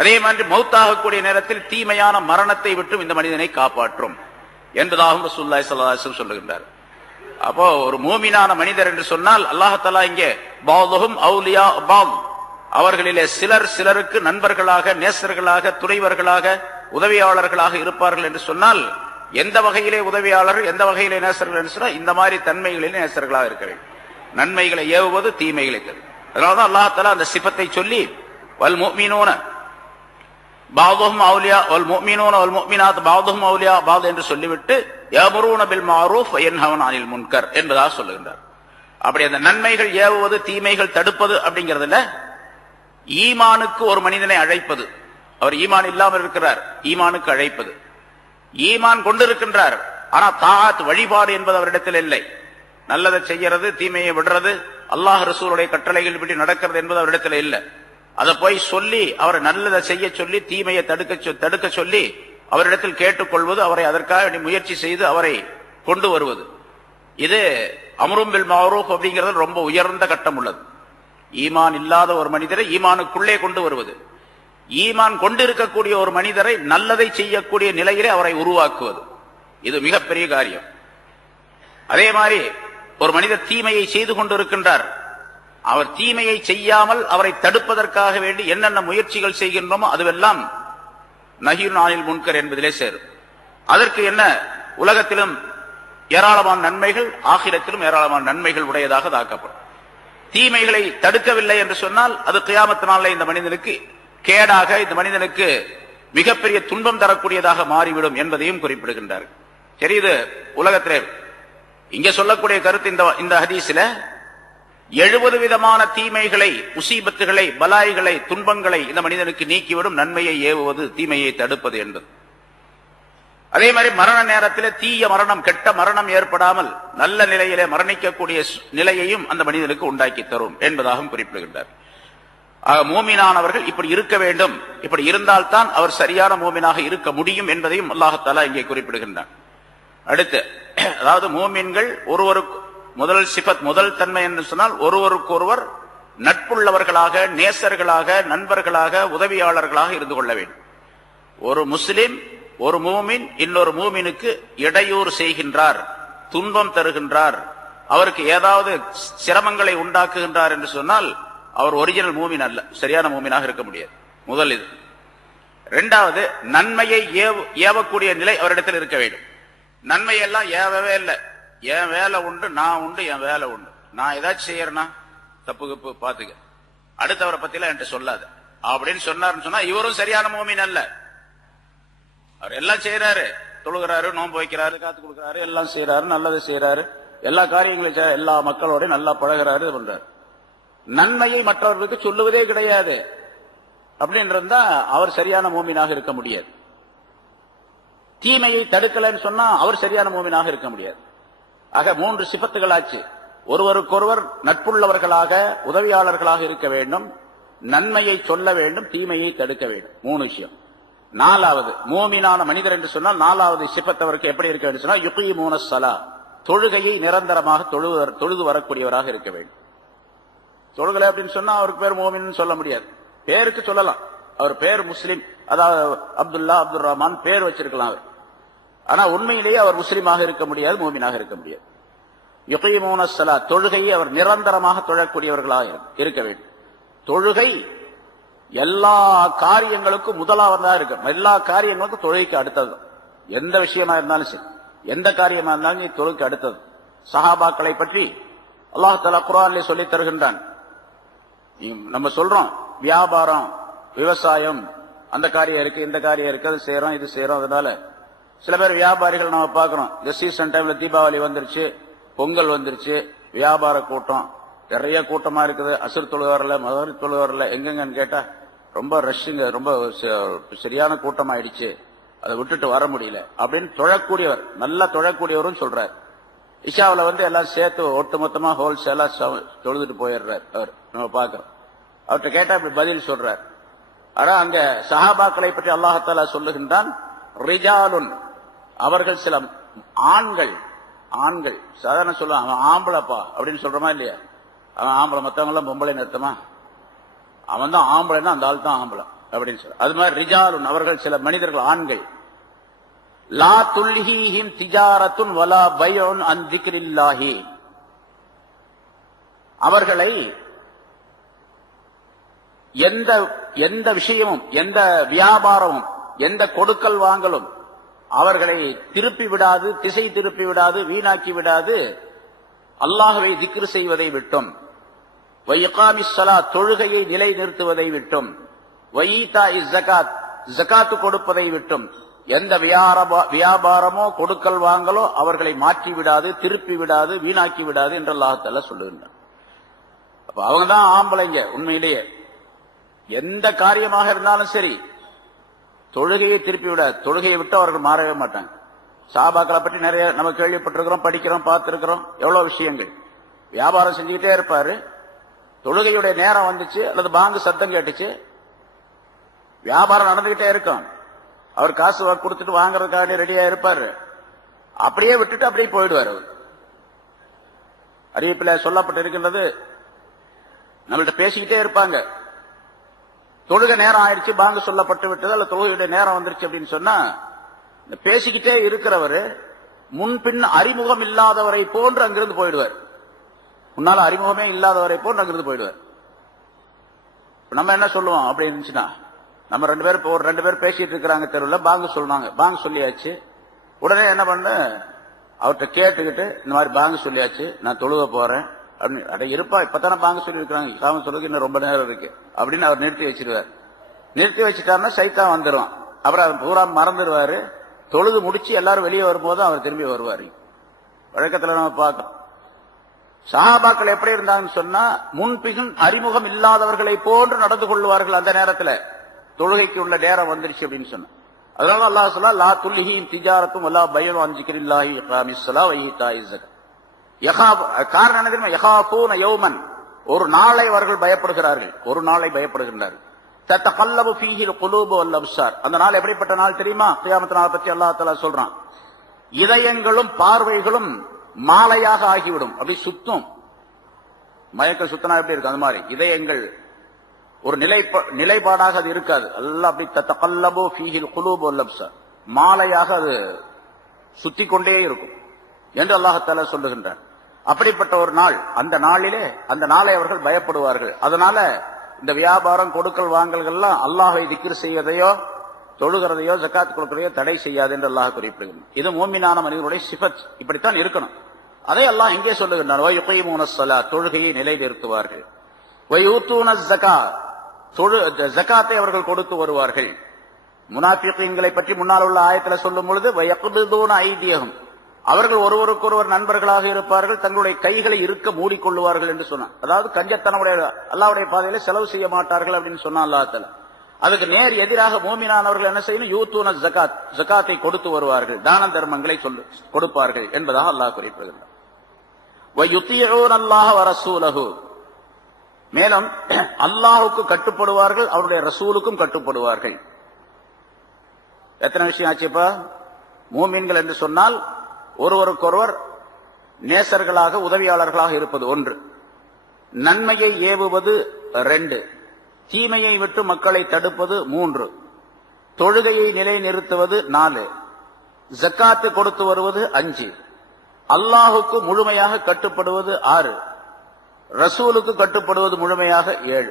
அதே மாதிரி மௌத்தாகக்கூடிய நேரத்தில் தீமையான மரணத்தை விட்டும் இந்த மனிதனை காப்பாற்றும் என்பதாகவும் ரசூலுல்லாஹி ஸல்லல்லாஹு அலைஹி வஸல்லம் சொல்லுகின்றார். அப்போ ஒரு மூமினான மனிதர் என்று சொன்னால் அல்லாஹ் தஆலா இங்கே பஅதுஹும் அவுலியா பஅத், அவர்களிலே சிலர் சிலருக்கு நண்பர்களாக, நேசர்களாக, துணைவர்களாக, உதவியாளர்களாக இருப்பார்கள் என்று சொன்னால் எந்த வகையிலே உதவியாளர்கள், எந்த வகையிலே நேசர்கள் என்று சொன்னால் இந்த மாதிரி தன்மைகளிலே நேசர்களாக இருக்க வேண்டும். நன்மைகளை ஏவுவது, தீமைகளை தரும். அதனாலதான் அல்லாஹ் தஆலா அந்த சிபத்தை சொல்லி வல் முஃமினூன பஅதுஹும் அவுலியா வல் முஃமினூன வல் முஃமினாத் பஅதுஹும் அவுலியா பஅத் என்று சொல்லிவிட்டு யஅமுரூன பில் மஅரூஃப் வ யன்ஹவுன அனில் முன்கர் என்பதாக சொல்லுகின்றார். அப்படி அந்த நன்மைகள் ஏவுவது, தீமைகள் தடுப்பது அப்படிங்கிறதுல ஈமானுக்கு ஒரு மனிதனை அழைப்பது. அவர் ஈமான் இல்லாமல் இருக்கிறார், ஈமானுக்கு அழைப்பது. ஈமான் கொண்டிருக்கின்றார், ஆனா தாஅத் வழிபாடு என்பது அவரிடத்தில் இல்லை. நல்லதை செய்யறது, தீமையை விடுறது, அல்லாஹ் ரசூலுடைய கட்டளைகள் படி நடக்கிறது என்பது அவரிடத்தில் இல்லை. அதை போய் சொல்லி அவரை நல்லதை செய்ய சொல்லி தீமையை தடுக்க சொல்லி அவரிடத்தில் கேட்டுக்கொள்வது, அவரை அதற்காக முயற்சி செய்து அவரை கொண்டு வருவது, இது அம்ரும் பில் மஅரூஃப் அப்படிங்கிறது ரொம்ப உயர்ந்த கட்டம் உள்ளது. ஈமான் இல்லாத ஒரு மனிதரை ஈமானுக்குள்ளே கொண்டு வருவது, ஈமான் கொண்டிருக்கக்கூடிய ஒரு மனிதரை நல்லதை செய்யக்கூடிய நிலையிலே அவரை உருவாக்குவது, இது மிகப்பெரிய காரியம். அதே மாதிரி ஒரு மனிதர் தீமையை செய்து கொண்டிருக்கின்றார், அவர் தீமையை செய்யாமல் அவரை தடுப்பதற்காக வேண்டி என்னென்ன முயற்சிகள் செய்கின்றோமோ அதுவெல்லாம் நஹீன் அனில் முன்கர் என்பதிலே சேரும். அதற்கு என்ன, உலகத்திலும் ஏராளமான நன்மைகள், ஆகிரத்திலும் ஏராளமான நன்மைகள் உடையதாக தாக்கப்படும். தீமைகளை தடுக்கவில்லை என்று சொன்னால் அது கியாமத் நாளிலே இந்த மனிதனுக்கு கேடாக, இந்த மனிதனுக்கு மிகப்பெரிய துன்பம் தரக்கூடியதாக மாறிவிடும் என்பதையும் குறிப்பிடுகின்றார். சரி, இது உலகத்திலே இங்கே சொல்லக்கூடிய கருத்து இந்த ஹதீஸில் 70 விதமான தீமைகளை, முசீபத்துகளை, பலாய்களை, துன்பங்களை இந்த மனிதனுக்கு நீக்கிவிடும் நன்மையை ஏவுவது, தீமையை தடுப்பது என்பது. அதே மாதிரி மரண நேரத்தில் தீய மரணம், கெட்ட மரணம் ஏற்படாமல் நல்ல நிலையிலே மரணிக்கக்கூடிய நிலையையும் அந்த மனிதனுக்கு உண்டாக்கி தரும் என்பதாகவும் குறிப்பிடுகின்றார். மூமினானவர்கள் இப்படி இருக்க வேண்டும், இப்படி இருந்தால்தான் அவர் சரியான மூமினாக இருக்க முடியும் என்பதையும் அல்லாஹ் தஆலா இங்கே குறிப்பிடுகின்றார். அடுத்து, அதாவது மூமின்கள் ஒருவருக்கு முதல் சிபத், முதல் தன்மை என்று சொன்னால் ஒருவருக்கொருவர் நட்புள்ளவர்களாக, நேசர்களாக, நண்பர்களாக, உதவியாளர்களாக இருந்து கொள்ள வேண்டும். ஒரு முஸ்லிம், ஒரு மூமின் இன்னொரு மூமினுக்கு இடையூறு செய்கின்றார், துன்பம் தருகின்றார், அவருக்கு ஏதாவது சிரமங்களை உண்டாக்குகின்றார் என்று சொன்னால் அவர் ஒரிஜினல் மூமின் அல்ல, சரியான மூமினாக இருக்க முடியாது. முதல் இது. இரண்டாவது, நன்மையை ஏவக்கூடிய நிலை அவரிடத்தில் இருக்க வேண்டும். நன்மையெல்லாம் ஏவவே இல்லை, என் வேலை உண்டு, நான் உண்டு, என் வேலை உண்டு, நான் ஏதாச்சும் செய்யறேன்னா தப்பு கப்பு பாத்துக்க, அடுத்தவரை பத்திலாம் என்கிட்ட சொல்லாத அப்படின்னு சொன்னார்னு சொன்னா இவரும் சரியான மூமின் அல்ல. அவர் எல்லாம் செய்யறாரு, தொழுகிறாரு, நோன்பு வைக்கிறாரு, காத்து கொடுக்கிறாரு, எல்லாம் செய்யறாரு, நல்லது செய்யறாரு, எல்லா காரியங்களையும் எல்லா மக்களோட நல்லா பழகிறாரு, இது பண்றாரு. நன்மையை மற்றவர்களுக்கு சொல்லுவதே கிடையாது அப்படின்றதா அவர் சரியான மூமினாக இருக்க முடியாது. தீமையை தடுக்கலன்னு சொன்னா அவர் சரியான மூமினாக இருக்க முடியாது. ஆக 3 சிபத்துகள் ஆச்சு. ஒருவருக்கொருவர் நட்புள்ளவர்களாக, உதவியாளர்களாக இருக்க வேண்டும், நன்மையை சொல்ல வேண்டும், தீமையை தடுக்க வேண்டும். 3 விஷயம். 4வது, மூமினான மனிதர் என்று சொன்னால் 4வது சிபத்தவருக்கு எப்படி இருக்க வேண்டும் சொன்னா யுகீமூன ஸலா, தொழுகையை நிரந்தரமாக தொழுது வரக்கூடியவராக இருக்க வேண்டும். தொழுகலை அப்படின்னு சொன்னா அவருக்கு பேர் மூமின் சொல்ல முடியாது. பேருக்கு சொல்லலாம், அவர் பேர் முஸ்லிம், அதாவது அப்துல்லா, அப்துல் ரஹ்மான் பேர் வச்சிருக்கலாம் அவர், ஆனா உண்மையிலேயே அவர் முஸ்லிமாக இருக்க முடியாது, மூமினாக இருக்க முடியாது. யுகீமூன ஸலா, தொழுகையை அவர் நிரந்தரமாக தொழக்கூடியவர்களாக இருக்க வேண்டும். தொழுகை எல்லா காரியங்களுக்கும் முதலாவதாக இருக்கு, எல்லா காரியங்களுக்கும் தொழுகைக்கு அடுத்தது. எந்த விஷயமா இருந்தாலும் சரி, எந்த காரியமா இருந்தாலும் தொழுகைக்கு அடுத்தது. சஹாபாக்களை பற்றி அல்லாஹ் தஆலா குர்ஆனிலே சொல்லித் தருகின்றான். நம்ம சொல்றோம் வியாபாரம், விவசாயம், அந்த காரியம் இருக்கு, இந்த காரியம் இருக்கு, அது செய்யறோம், இது செய்யறோம். அதனால சில பேர் வியாபாரிகள் நம்ம பார்க்கிறோம், இந்த சீசன் டைம்ல தீபாவளி வந்துருச்சு, பொங்கல் வந்துருச்சு, வியாபார கூட்டம் நிறைய கூட்டமா இருக்குது. அசுர் தொழுவாரில், மகரிப் தொழுவாரில், எங்கெங்கன்னு கேட்டா ரொம்ப ரஷ்ஷுங்க, ரொம்ப சரியான கூட்டம் ஆயிடுச்சு, அதை விட்டுட்டு வர முடியல அப்படின்னு தொழக்கூடியவர், நல்லா தொழக்கூடியவரும் சொல்றாரு. இஷாவில் எல்லாம் சேர்த்து ஒட்டுமொத்தமா ஹோல்சேலா தொழுதுட்டு போயிடுறார். அவர் நம்ம பார்க்கிறோம். அவர்கிட்ட கேட்டா இப்படி பதில் சொல்றார். ஆனா அங்க சஹாபாக்களை பற்றி அல்லாஹாலா சொல்லுகின்றான், ரிஜாலுன், அவர்கள் சில ஆண்கள். ஆண்கள் சாதாரண சொல்லுவான், அவன் ஆம்பளைப்பா அப்படின்னு சொல்றமா இல்லையா? அவன் ஆம்பளை, மற்றவங்க எல்லாம் பொம்பளை நிறுத்தமா? அவன் தான் ஆம்பளைன்னா அந்த ஆள் தான் ஆம்பளை அப்படின்னு சொல்ற. அது மாதிரி ரிஜாலுன், அவர்கள் சில மனிதர்கள், ஆண்கள். லா துல்ஹீஹிம் திஜாரத்துன் வலா பைஉன் அன் திக்ரில்லாஹி, அவர்களை எந்த விஷயமும், எந்த வியாபாரமும், எந்த கொடுக்கல் வாங்கலும் அவர்களை திருப்பி விடாது, திசை திருப்பி விடாது, வீணாக்கி விடாது. அல்லாஹ்வை திக்ர் செய்வதை விட்டும், வயிகாமிஸ் ஸலாத், தொழுகையை நிலை நிறுத்துவதை விட்டும், வஈதாஇஸ் ஸகாத், ஸகாத் கொடுப்பதை விட்டும், எந்த வியாபாரமோ கொடுக்கல் வாங்கலோ அவர்களை மாற்றி விடாது, திருப்பி விடாது, வீணாக்கி விடாது என்று அல்லாஹ் தஆலா சொல்லுகின்றார். அப்ப அவங்க தான் ஆம்பளைங்க. உண்மையிலேயே எந்த காரியமாக இருந்தாலும் சரி, தொழுகையை திருப்பி விடாது. தொழுகையை விட்டு அவர்கள் மாறவே மாட்டாங்க. சஹாபாக்களை பற்றி நிறைய நம்ம கேள்விப்பட்டிருக்கிறோம், படிக்கிறோம், பார்த்திருக்கிறோம். எவ்வளவு விஷயங்கள். வியாபாரம் செஞ்சுக்கிட்டே இருப்பாரு, தொழுகையுடைய நேரம் வந்துச்சு அல்லது பாங்கு சத்தம் கேட்டுச்சு, வியாபாரம் நடந்துகிட்டே இருக்கும். அவர் காசு கொடுத்துட்டு வாங்குறதுக்காக ரெடியா இருப்பாரு. அப்படியே விட்டுட்டு அப்படியே போயிடுவார். அவர் அறிவிப்பில் சொல்லப்பட்டு இருக்கின்றது, நம்மள்ட்ட பேசிக்கிட்டே இருப்பாங்க. தொழுகை நேரம் ஆயிடுச்சு, பாங்கு சொல்லப்பட்டு விட்டது அல்ல தொழுகையுடைய நேரம் வந்துருச்சு அப்படின்னு சொன்னா, பேசிக்கிட்டே இருக்கிறவர் முன்பின் அறிமுகம் இல்லாதவரை போன்று அங்கிருந்து போயிடுவார். முன்னால அறிமுகமே இல்லாதவரை போன்று அங்கிருந்து போயிடுவார். நம்ம என்ன சொல்லுவோம் அப்படி இருந்துச்சுன்னா, நம்ம ரெண்டு பேர் பேசிட்டு இருக்கிறாங்க தெருவில், பாங்கு சொல்றாங்க, பாங்கு சொல்லியாச்சு. உடனே என்ன பண்ண, அவர்கிட்ட கேட்டுக்கிட்டு இந்த மாதிரி பாங்கு சொல்லியாச்சு, நான் தொழுக போறேன் அப்படின்னு, அட இருப்பா இப்பதானே பாங்கு சொல்லி இருக்கிறாங்க, சாமி சொல்லுக்கு இன்னும் ரொம்ப நேரம் இருக்கு அப்படின்னு அவர் நிறுத்தி வச்சிருவார். நிறுத்தி வச்சுட்டாருன்னா சைத்தான் வந்துடும். அப்புறம் பூரா மறந்துடுவாரு. தொழுது முடிச்சு எல்லாரும் வெளியே வரும்போது அவர் திரும்பி வருவார். வழக்கத்துல நம்ம பார்க்கிறோம். சஹாபாக்கள் எப்படி இருந்தாங்கன்னு சொன்னா, முன்பின் அறிமுகம் இல்லாதவர்களை போன்று நடந்து கொள்வார்கள். அந்த நேரத்துல தொழுகைக்கு உள்ள நேரம் வந்துருச்சு அப்படின்னு சொன்ன. அதனால அல்லாஹ் சொல்ல, லா துல்ஹீஹிம் திஜாரத்தும் வலா பைஉன் அன் திக்ரில்லாஹி இகாமிஸ் ஸலாத் வ ஈதாஇஸ் ஸகாத். காரணம் என்ன தெரியுமா? யகாஃபூன யௌமன், ஒரு நாளை அவர்கள் பயப்படுகிறார்கள், ஒரு நாளை பயப்படுகின்றார்கள். தத்தகல்லபு ஃபீஹில் குலூபு வல் அப்சார், அந்த நாள் எப்படிப்பட்ட நாள் தெரியுமா? கியாமத் நாளை பற்றி அல்லாஹ் தஆலா சொல்றான், இதயங்களும் பார்வைகளும் மாலையாக ஆகிவிடும். அப்படி சுத்தும், மயக்கம் சுத்தனா எப்படி இருக்கு அந்த மாதிரி இதயங்கள் ஒரு நிலைப்பாடாக அது இருக்காது. எல்லாம் அப்படி தத்தகல்லபு ஃபீஹில் குலூபு வல் அப்சார், மாலையாக அது சுத்தி கொண்டே இருக்கும் என்று அல்லாஹ் தஆலா சொல்லுகின்றார். அப்படிப்பட்ட ஒரு நாள், அந்த நாளிலே, அந்த நாளை அவர்கள் பயப்படுவார்கள். அதனால இந்த வியாபாரம் கொடுக்கல் வாங்கல்கள்லாம் அல்லாஹ்வை திக்ர் செய்வதையோ தொழுகிறதையோ ஜகாத் கொடுக்கிறதையோ தடை செய்யாது என்று அல்லாஹ் குறிப்பிடுகிறார். இது மூமினான மனிதனுடைய சிஃபத், இப்படித்தான் இருக்கணும். அதை அல்லாஹ் இங்கே சொல்லுகின்றான், வ யுகீமூனஸ் ஸலாத், தொழுகையை நிலைநிறுத்துவார்கள். வ யூதூனஸ் ஸகாத், ஜகாத்தை அவர்கள் கொடுத்து வருவார்கள். முனாஃபிகீன்களை பற்றி முன்னால் உள்ள ஆயத்தில் சொல்லும் பொழுது, வ யக்பிதூன ஐதியஹும், அவர்கள் ஒருவருக்கொருவர் நண்பர்களாக இருப்பார்கள், தங்களுடைய கைகளை இருக்க மூடிக்கொள்வார்கள் என்று சொன்னான். அதாவது கஞ்சத்தனமுடைய அல்லாஹ்வுடைய பாதையில செலவு செய்ய மாட்டார்கள் அப்படின்னு சொன்னான் அல்லாஹ் தஆலா. அதுக்கு நேர் எதிராக மூமினானவர்கள் என்ன செய்யணும்? யூத்தூன ஜகாத், ஜகாத்தை கொடுத்து வருவார்கள், தான தர்மங்களை கொடுப்பார்கள் என்பதாக அல்லாஹ் குறிப்பிடுகிறார். வ யுதீஊன அல்லாஹ வ ரசூலஹு, மேலும் அல்லாஹ்வுக்கு கட்டுப்படுவார்கள், அவருடைய ரசூலுக்கும் கட்டுப்படுவார்கள். எத்தனை விஷயம் ஆச்சுப்பா? மூமின்கள் என்று சொன்னால் ஒருவருக்கொருவர் நேசர்களாக, உதவியாளர்களாக இருப்பது 1, நன்மையை ஏவுவது 2, தீமையை விட்டு மக்களை தடுப்பது 3, தொழுகையை நிலைநிறுத்துவது 4, ஜக்காத்து கொடுத்து வருவது 5, அல்லாஹுக்கு முழுமையாக கட்டுப்படுவது 6, ரசூலுக்கு கட்டுப்படுவது முழுமையாக 7.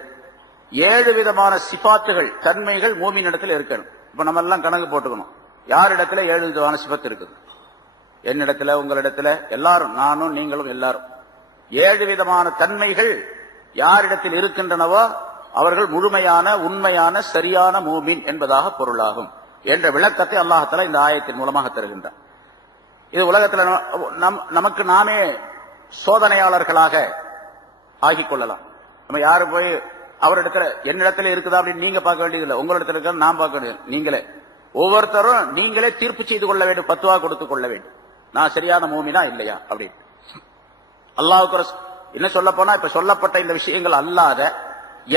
7 விதமான சிபாத்துகள், தன்மைகள் மூமினிடத்தில் இருக்கணும். இப்ப நம்ம எல்லாம் கணக்கு போட்டுக்கணும், யாரிடத்துல 7 விதமான சிபத்து இருக்குது. என்னிடத்துல, உங்களிடத்துல, எல்லாரும், நானும் நீங்களும் எல்லாரும் 7 விதமான தன்மைகள் யாரிடத்தில் இருக்கின்றனவோ அவர்கள் முழுமையான, உண்மையான, சரியான மூமின் என்பதாக பொருளாகும் என்ற விளக்கத்தை அல்லாஹ் தஆலா இந்த ஆயத்தின் மூலமாக தருகின்றார். இது உலகத்தில் நமக்கு நாமே சோதனையாளர்களாக ஆகிக் கொள்ளலாம். நம்ம யாரு போய் அவரிடத்துல என்னிடத்துல இருக்குதா அப்படின்னு நீங்க பார்க்க வேண்டியதில்லை, உங்களிடத்துல இருக்க நான் பார்க்க வேண்டியது. நீங்களே ஒவ்வொருத்தரும் நீங்களே தீர்ப்பு செய்து கொள்ள வேண்டும், பத்துவா கொடுத்துக் கொள்ள வேண்டும், நான் சரியான மூமினா இல்லையா அப்படின்னு. அல்லாஹ்வுக்கு என்ன சொல்ல போனா இப்ப சொல்லப்பட்ட இந்த விஷயங்கள் அல்லாத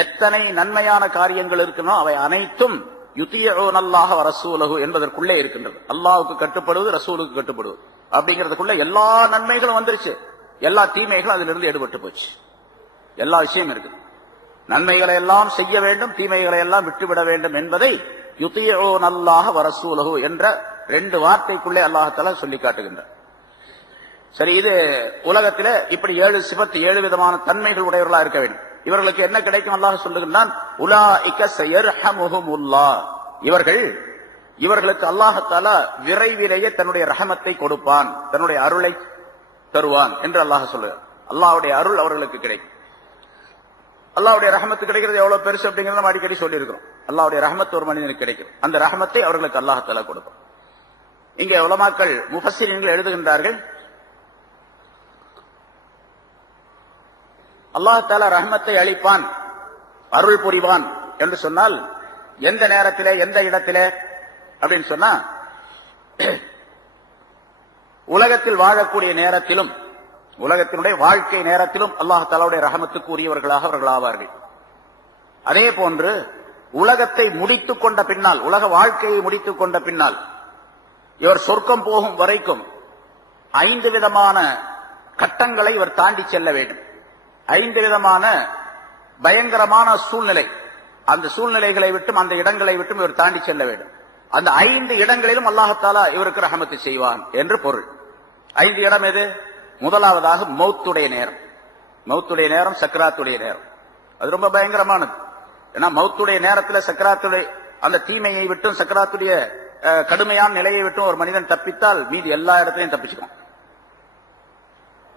எத்தனை நன்மையான காரியங்கள் இருக்கனோ அவை அனைத்தும் யுதியூனல்லாஹ வ ரசூலஹு என்பதற்குள்ளே இருக்கின்றது. அல்லாஹ்வுக்கு கட்டுப்படுவது, ரசூலுக்கு கட்டுப்படுவது அப்படிங்கிறதுக்குள்ள எல்லா நன்மைகளும் வந்துருச்சு. எல்லா தீமைகளும் அதிலிருந்து எடுபட்டு போச்சு. எல்லா விஷயம் இருக்கு. நன்மைகளை எல்லாம் செய்ய வேண்டும், தீமைகளை எல்லாம் விட்டுவிட வேண்டும் என்பதை யுதியூனல்லாஹ வ ரசூலஹு என்ற 2 வார்த்தைக்குள்ளே அல்லாஹ் தஆலா சொல்லி காட்டுகின்றார். சரி, இது உலகத்திலே இப்படி 7 சிபத் 7 விதமான தன்மைகள் உடையவர்களா இருக்க வேண்டும். இவர்களுக்கு என்ன கிடைக்கும்? அல்லாஹ் சொல்லுகின்றான், உலாஇக ஸயர்ஹமுஹுமுல்லாஹ், இவர்களுக்கு அல்லாஹ் தஆலா விரைவிலேயே தன்னுடைய ரஹமத்தை கொடுப்பான், தன்னுடைய அருளை தருவான் என்று அல்லாஹ் சொல்லுகிறார். அல்லாஹ்வுடைய அருள் அவர்களுக்கு கிடைக்கும். அல்லாஹ்வுடைய ரஹமத்து கிடைக்கிறது எவ்வளவு பெருசு அப்படிங்கறத நம்ம அடிக்கடி சொல்லி இருக்கிறோம். அல்லாஹ்வுடைய ரஹமத் ஒரு மனிதனுக்கு கிடைக்கும். அந்த ரஹமத்தை அவர்களுக்கு அல்லாஹ் தஆலா கொடுப்பான். இங்கே உலமாக்கள் முஃபஸ்ஸிரீன்கள் எழுதுகின்றார்கள், அல்லாஹ் தஆலா ரஹமத்தை அளிப்பான், அருள் புரிவான் என்று சொன்னால் எந்த நேரத்திலே, எந்த இடத்திலே அப்படின்னு சொன்னா, உலகத்தில் வாழக்கூடிய நேரத்திலும், உலகத்தினுடைய வாழ்க்கை நேரத்திலும் அல்லாஹ் தஆலாவுடைய ரஹமத்துக்கு உரியவர்களாக அவர்கள் ஆவார்கள். அதே போன்று உலகத்தை முடித்துக் கொண்ட பின்னால், உலக வாழ்க்கையை முடித்துக் கொண்ட பின்னால் இவர் சொர்க்கம் போகும் வரைக்கும் 5 விதமான கட்டங்களை இவர் தாண்டி செல்ல வேண்டும். 5 விதமான பயங்கரமான சூழ்நிலை, அந்த சூழ்நிலைகளை விட்டும் அந்த இடங்களை விட்டும் இவர் தாண்டி செல்ல வேண்டும். அந்த 5 இடங்களிலும் அல்லாஹ் தஆலா இவருக்கு ரஹமத்து செய்வான் என்று பொருள். 5 இடம் எது? முதலாவதாக மௌத்துடைய நேரம். மௌத்துடைய நேரம் சக்கராத்துடைய நேரம். அது ரொம்ப பயங்கரமானது. ஏன்னா மௌத்துடைய நேரத்தில் சக்கராத்துடைய அந்த தீமையை விட்டும் சக்கராத்துடைய கடுமையான நிலையை விட்டும் ஒரு மனிதன் தப்பித்தால் மீதி எல்லா இடத்திலையும் தப்பிச்சுக்கும்.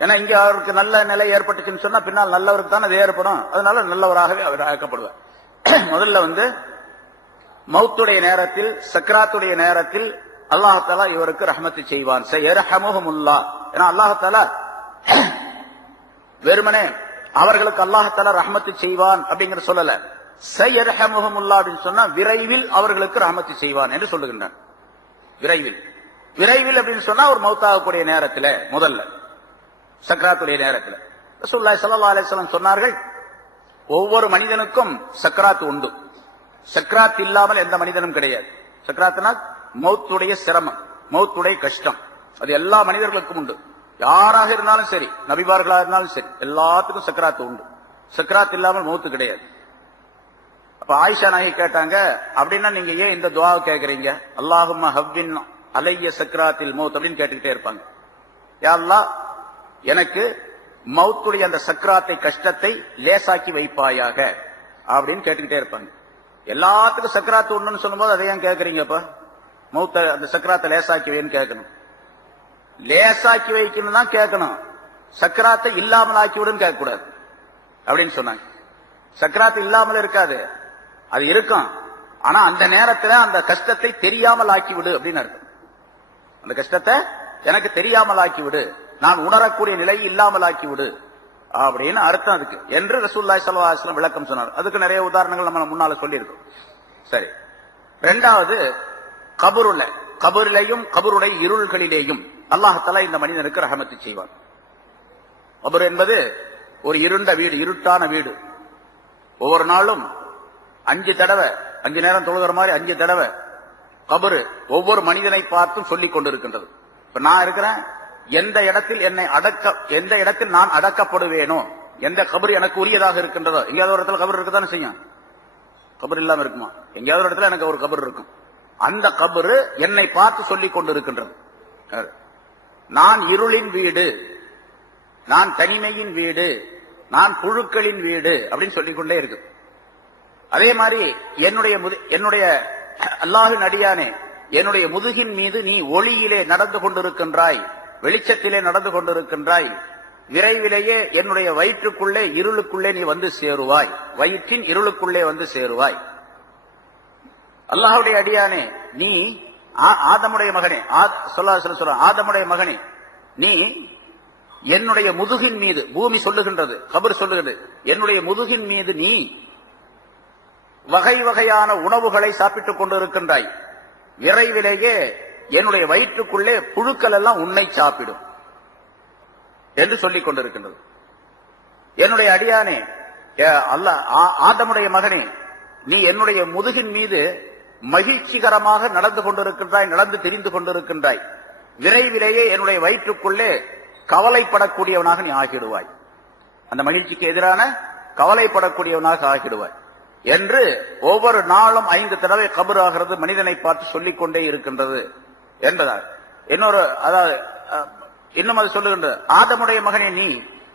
ஏன்னா இங்க அவருக்கு நல்ல நிலை ஏற்பட்டுச்சுன்னு சொன்னா பின்னால் நல்லவருக்கு தான் அது ஏற்படும். அதனால நல்லவராகவே அவர் ஆக்கப்படுவார். முதல்ல மௌத்துடைய நேரத்தில், சக்கராத்துடைய நேரத்தில் அல்லாஹ் தஆலா இவருக்கு ரஹமத்து செய்வான். ஸயர்ஹமுஹுமுல்லாஹ். ஏன்னா அல்லாஹ் தஆலா வெறுமனே அவர்களுக்கு அல்லாஹ் தஆலா ரஹமத்து செய்வான் அப்படிங்கிற சொல்லல. ஸயர்ஹமுஹுமுல்லாஹ் அப்படின்னு சொன்னா விரைவில் அவர்களுக்கு ரஹமத்து செய்வான் என்று சொல்லுகின்றான். விரைவில், விரைவில் அப்படின்னு சொன்னா ஒரு மௌத்தாகக்கூடிய நேரத்தில், முதல்ல சக்கராத்துடைய நேரத்தில். ரசூலுல்லாஹி ஸல்லல்லாஹு அலைஹி வஸல்லம் சொன்னார்கள், ஒவ்வொரு மனிதனுக்கும் சக்கராத் உண்டு. சக்கராத் இல்லாமல் எந்த மனிதனும் கிடையாது. சக்கராத்னா மௌத்துடைய சிரமம், மௌத்துடைய கஷ்டம், அது எல்லா மனிதர்களுக்கும் உண்டு. யாராக இருந்தாலும் சரி, நபிமார்களாக இருந்தாலும் சரி, எல்லாத்துக்கும் சக்கராத் உண்டு. சக்கராத் இல்லாமல் மௌத்து கிடையாது. அப்ப ஆயிஷா நாயகி கேட்டாங்க, அப்படின்னா நீங்க ஏன் இந்த துஆவை கேட்கறீங்க? அல்லாஹும்ம ஹவ்வின் அலைய சக்கராத்தில் மௌத் அப்படின்னு கேட்டுக்கிட்டே இருப்பாங்க. யா அல்லாஹ், எனக்கு மௌத்துடைய அந்த சக்கராத்தை, கஷ்டத்தை லேசாக்கி வைப்பாயாக அப்படின்னு கேட்டுக்கிட்டே இருப்பாங்க. எல்லாத்துக்கும் சக்கராத்து உண்டுன்னு சொல்லும்போது அதை ஏன் கேட்கறீங்கப்பா? மௌத்த அந்த சக்கராத்தை லேசாக்கி வைன்னு கேட்கணும். லேசாக்கி வைக்கணும் தான் கேட்கணும். சக்கராத்தை இல்லாமல் ஆக்கி விடுன்னு கேட்க கூடாது அப்படின்னு சொன்னாங்க. சக்கராத்து இல்லாமல் இருக்காது, அது இருக்கும். ஆனா அந்த நேரத்தில் அந்த கஷ்டத்தை தெரியாமல் ஆக்கி விடு அப்படின்னு அர்த்தம். அந்த கஷ்டத்தை எனக்கு தெரியாமல் ஆக்கி விடு, நான் உணரக்கூடிய நிலையை இல்லாமல் ஆக்கி விடு அப்படின்னு அர்த்தம் அதுக்கு என்று ரசூலுல்லாஹி ஸல்லல்லாஹு அலைஹி வஸல்லம் விளக்கம் சொன்னார். அதுக்கு நிறைய உதாரணங்கள் நம்ம முன்னால சொல்லி இருக்கோம். சரி, இரண்டாவது கபரிலேயும் கபருடைய இருள்களிலேயும் அல்லாஹ் தஆலா இந்த மனிதனுக்கு ரஹமத்து செய்வான். கபர் என்பது ஒரு இருண்ட வீடு, இருட்டான வீடு. ஒவ்வொரு நாளும் 5 தடவை, 5 நேரம் தொழுகிற மாதிரி 5 தடவை கபரு ஒவ்வொரு மனிதனை பார்த்தும் சொல்லிக் கொண்டிருக்கின்றது. இப்ப நான் இருக்கிறேன், எந்த இடத்தில் நான் அடக்கப்படுவேனோ, எந்த கபர் எனக்கு உரியதாக இருக்கின்றதோ, எங்கேயாவது ஒரு இடத்துல கபர் இருக்கத்தானே செய்யும். கபர் இல்லாம இருக்குமா? எங்கேயாவது ஒரு இடத்துல எனக்கு ஒரு கபர் இருக்கும். அந்த கபரு என்னை பார்த்து சொல்லிக் கொண்டிருக்கின்றது. நான் இருளின் வீடு, நான் தனிமையின் வீடு, நான் புழுக்களின் வீடு அப்படின்னு சொல்லிக்கொண்டே இருக்கு. அதே மாதிரி என்னுடைய அல்லாஹ்வின் அடியானே, என்னுடைய முதுகின் மீது நீ ஒளியிலே நடந்து கொண்டிருக்கின்றாய், வெளிச்சத்திலே நடந்து கொண்டிருக்கின்றாய், விரைவிலேயே என்னுடைய வயிற்றுக்குள்ளே இருளுக்குள்ளே நீ வந்து சேருவாய், வயிற்றின் இருளுக்குள்ளே வந்து சேருவாய். அல்லாஹ்வுடைய அடியானே, நீ ஆதமுடைய மகனே, ஆதமுடைய மகனே, நீ என்னுடைய முதுகின் மீது, பூமி சொல்லுகின்றது, கபர் சொல்லுகிறது, என்னுடைய முதுகின் மீது நீ வகை வகையான உணவுகளை சாப்பிட்டுக் கொண்டிருக்கின்றாய், விரைவிலேயே என்னுடைய வயிற்றுக்குள்ளே புழுக்கள் எல்லாம் உன்னை சாப்பிடும். என்று சொல்லிக் கொண்டிருக்கின்றது. என்னுடைய அடியானே, அல்லாஹ் ஆதமுடைய மகனே, நீ என்னுடைய முதுகின் மீது மகிழ்ச்சிகரமாக நடந்து கொண்டிருக்கின்றாய், நடந்து திரிந்து கொண்டிருக்கின்றாய். விரைவிலேயே என்னுடைய வயிற்றுக்குள்ளே கவலைப்படக்கூடியவனாக நீ ஆகிடுவாய். அந்த மகிழ்ச்சிக்கு எதிரான கவலைப்படக்கூடியவனாக ஆகிடுவாய் என்று ஒவ்வொரு நாளும் 5 தடவை கபர் ஆகிறது மனிதனை பார்த்து சொல்லிக் கொண்டே இருக்கின்றது என்பதால் இன்னும் அது சொல்லுகின்றது, ஆதமுடைய மகனே, நீ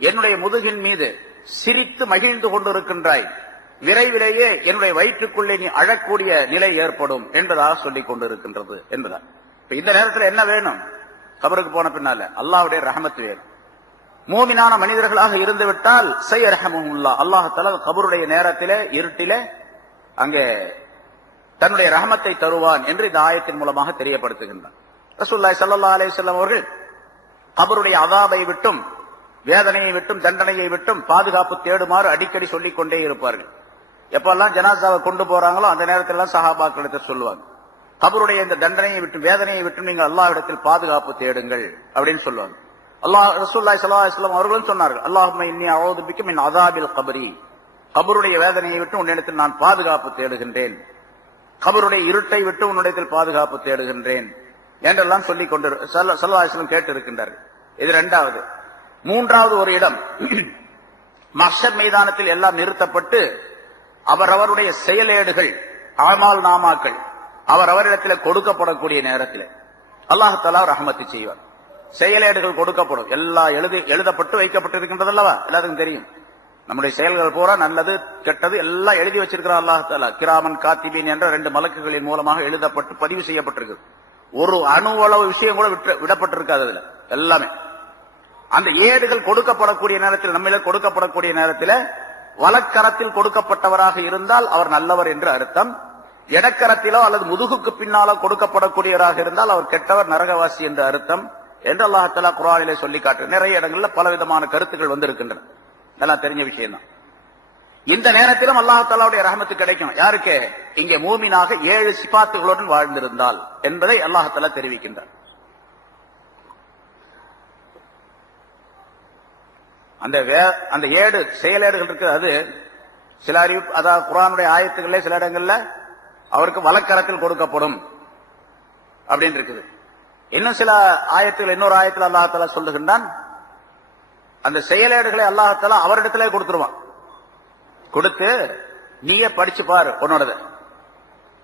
என்னுடைய முதுகின் மீது சிரித்து மகிழ்ந்து கொண்டிருக்கின்றாய். விரைவிலேயே என்னுடைய வயிற்றுக்குள்ளே நீ அழக்கூடிய நிலை ஏற்படும் என்பதாக சொல்லிக் கொண்டிருக்கின்றது என்பதால். இந்த நேரத்தில் என்ன வேணும்? கபருக்கு போன பின்னால அல்லாஹ்வுடைய ரஹமத் வேணும். மூமினான மனிதர்களாக இருந்துவிட்டால் ஸயர்ஹமுல்லாஹ், அல்லாஹ் தஆலா கபருடைய நேரத்திலே, இருட்டிலே அங்கே தன்னுடைய ரஹமத்தை தருவான் என்று இந்த ஆயத்தின் மூலமாக தெரியப்படுத்துகின்றார். ரசூலுல்லாஹி ஸல்லல்லாஹு அலைஹி வஸல்லம் அவர்கள் கபருடைய அதாபை விட்டும், வேதனையை விட்டும், தண்டனையை விட்டும் பாதுகாப்பு தேடுமாறு அடிக்கடி சொல்லிக் கொண்டே இருப்பார்கள். எப்பெல்லாம் ஜனாசாவை கொண்டு போறாங்களோ அந்த நேரத்தில் சஹாபாக்களிடத்தில் சொல்லுவாங்க, கபருடைய இந்த தண்டனையை விட்டு, வேதனையை விட்டு நீங்கள் அல்லாஹ்விடத்தில் பாதுகாப்பு தேடுங்கள் அப்படின்னு சொல்லுவாங்க. ரசூலுல்லாஹி ஸல்லல்லாஹு அலைஹி வஸல்லம் அவர்களும் சொன்னார்கள், அல்லாஹும்ம இன்னி அஊது பிக்க மின் அஸாபில் கப்ரி, கபருடைய வேதனையை விட்டு உன்னிடத்தில் நான் பாதுகாப்பு தேடுகின்றேன், கபருடைய இருட்டை விட்டு உன்னிடத்தில் பாதுகாப்பு தேடுகின்றேன் என்றெல்லாம் சொல்லிக் கொண்டு ஸல்லல்லாஹு அலைஹி வஸல்லம் கேட்டு இருக்கின்றார்கள். இது 2வது. 3வது ஒரு இடம், மஹ்ஷர் மைதானத்தில் எல்லாம் நிறுத்தப்பட்டு அவரவருடைய செயலேடுகள், அமால் நாமாக்கள் அவரவரிடத்தில் கொடுக்கப்படக்கூடிய நேரத்தில் அல்லாஹ் தஆலா ரஹமத்து செய்வார். செயலேடுகள் கொடுக்கப்படும், எல்லாம் எழுதப்பட்டு வைக்கப்பட்டிருக்கின்றது அல்லவா, எல்லாருக்கும் தெரியும். நம்முடைய செயல்கள் பூரா நல்லது கெட்டது எல்லாம் எழுதி வச்சிருக்கிறார் அல்லாஹ் தஆலா. கிராமன் காத்திபீன் என்ற 2 மலக்குகளின் மூலமாக எழுதப்பட்டு பதிவு செய்யப்பட்டிருக்கு. ஒரு அணுவளவு விஷயம் கூட விடப்பட்டிருக்காது அதுல எல்லாமே. அந்த ஏடுகள் கொடுக்கப்படக்கூடிய நேரத்தில், நம்மள கொடுக்கப்படக்கூடிய நேரத்தில் வலக்கரத்தில் கொடுக்கப்பட்டவராக இருந்தால் அவர் நல்லவர் என்று அர்த்தம். இடக்கரத்திலோ அல்லது முதுகுக்கு பின்னாலோ கொடுக்கப்படக்கூடியவராக இருந்தால் அவர் கெட்டவர், நரகவாசி என்று அர்த்தம் என்று அல்லாஹ் தஆலா குர்ஆனிலே சொல்லி காட்டு. நிறைய இடங்கள்ல பலவிதமான கருத்துக்கள் வந்திருக்கின்றன, நல்லா தெரிஞ்ச விஷயம் தான். இந்த நேரத்திலும் அல்லாஹ் தஆலாவுடைய ரஹமத்து கிடைக்கும். யாருக்கு? இங்கே மூமினாக 7 சிபாத்துகளுடன் வாழ்ந்திருந்தால் என்பதை அல்லாஹ் தஆலா தெரிவிக்கின்றார். அந்த 7 செயலேடுகள் இருக்கு. அது சில அறிவிப்பு, அதாவது குர்ஆனுடைய ஆயத்துக்களே சில இடங்கள்ல அவருக்கு வலக்கரத்தில் கொடுக்கப்படும் அப்படின்னு இருக்குது. இன்னும் சில ஆயத்துகள், இன்னொரு ஆயத்தில் அல்லாஹ் தஆலா சொல்லுகின்றான், அந்த செயலேடுகளை அல்லாஹ் தஆலா அவரிடத்திலே கொடுத்துருவான். கொடுத்து நீயே படிச்சு பாரு உன்னோடத,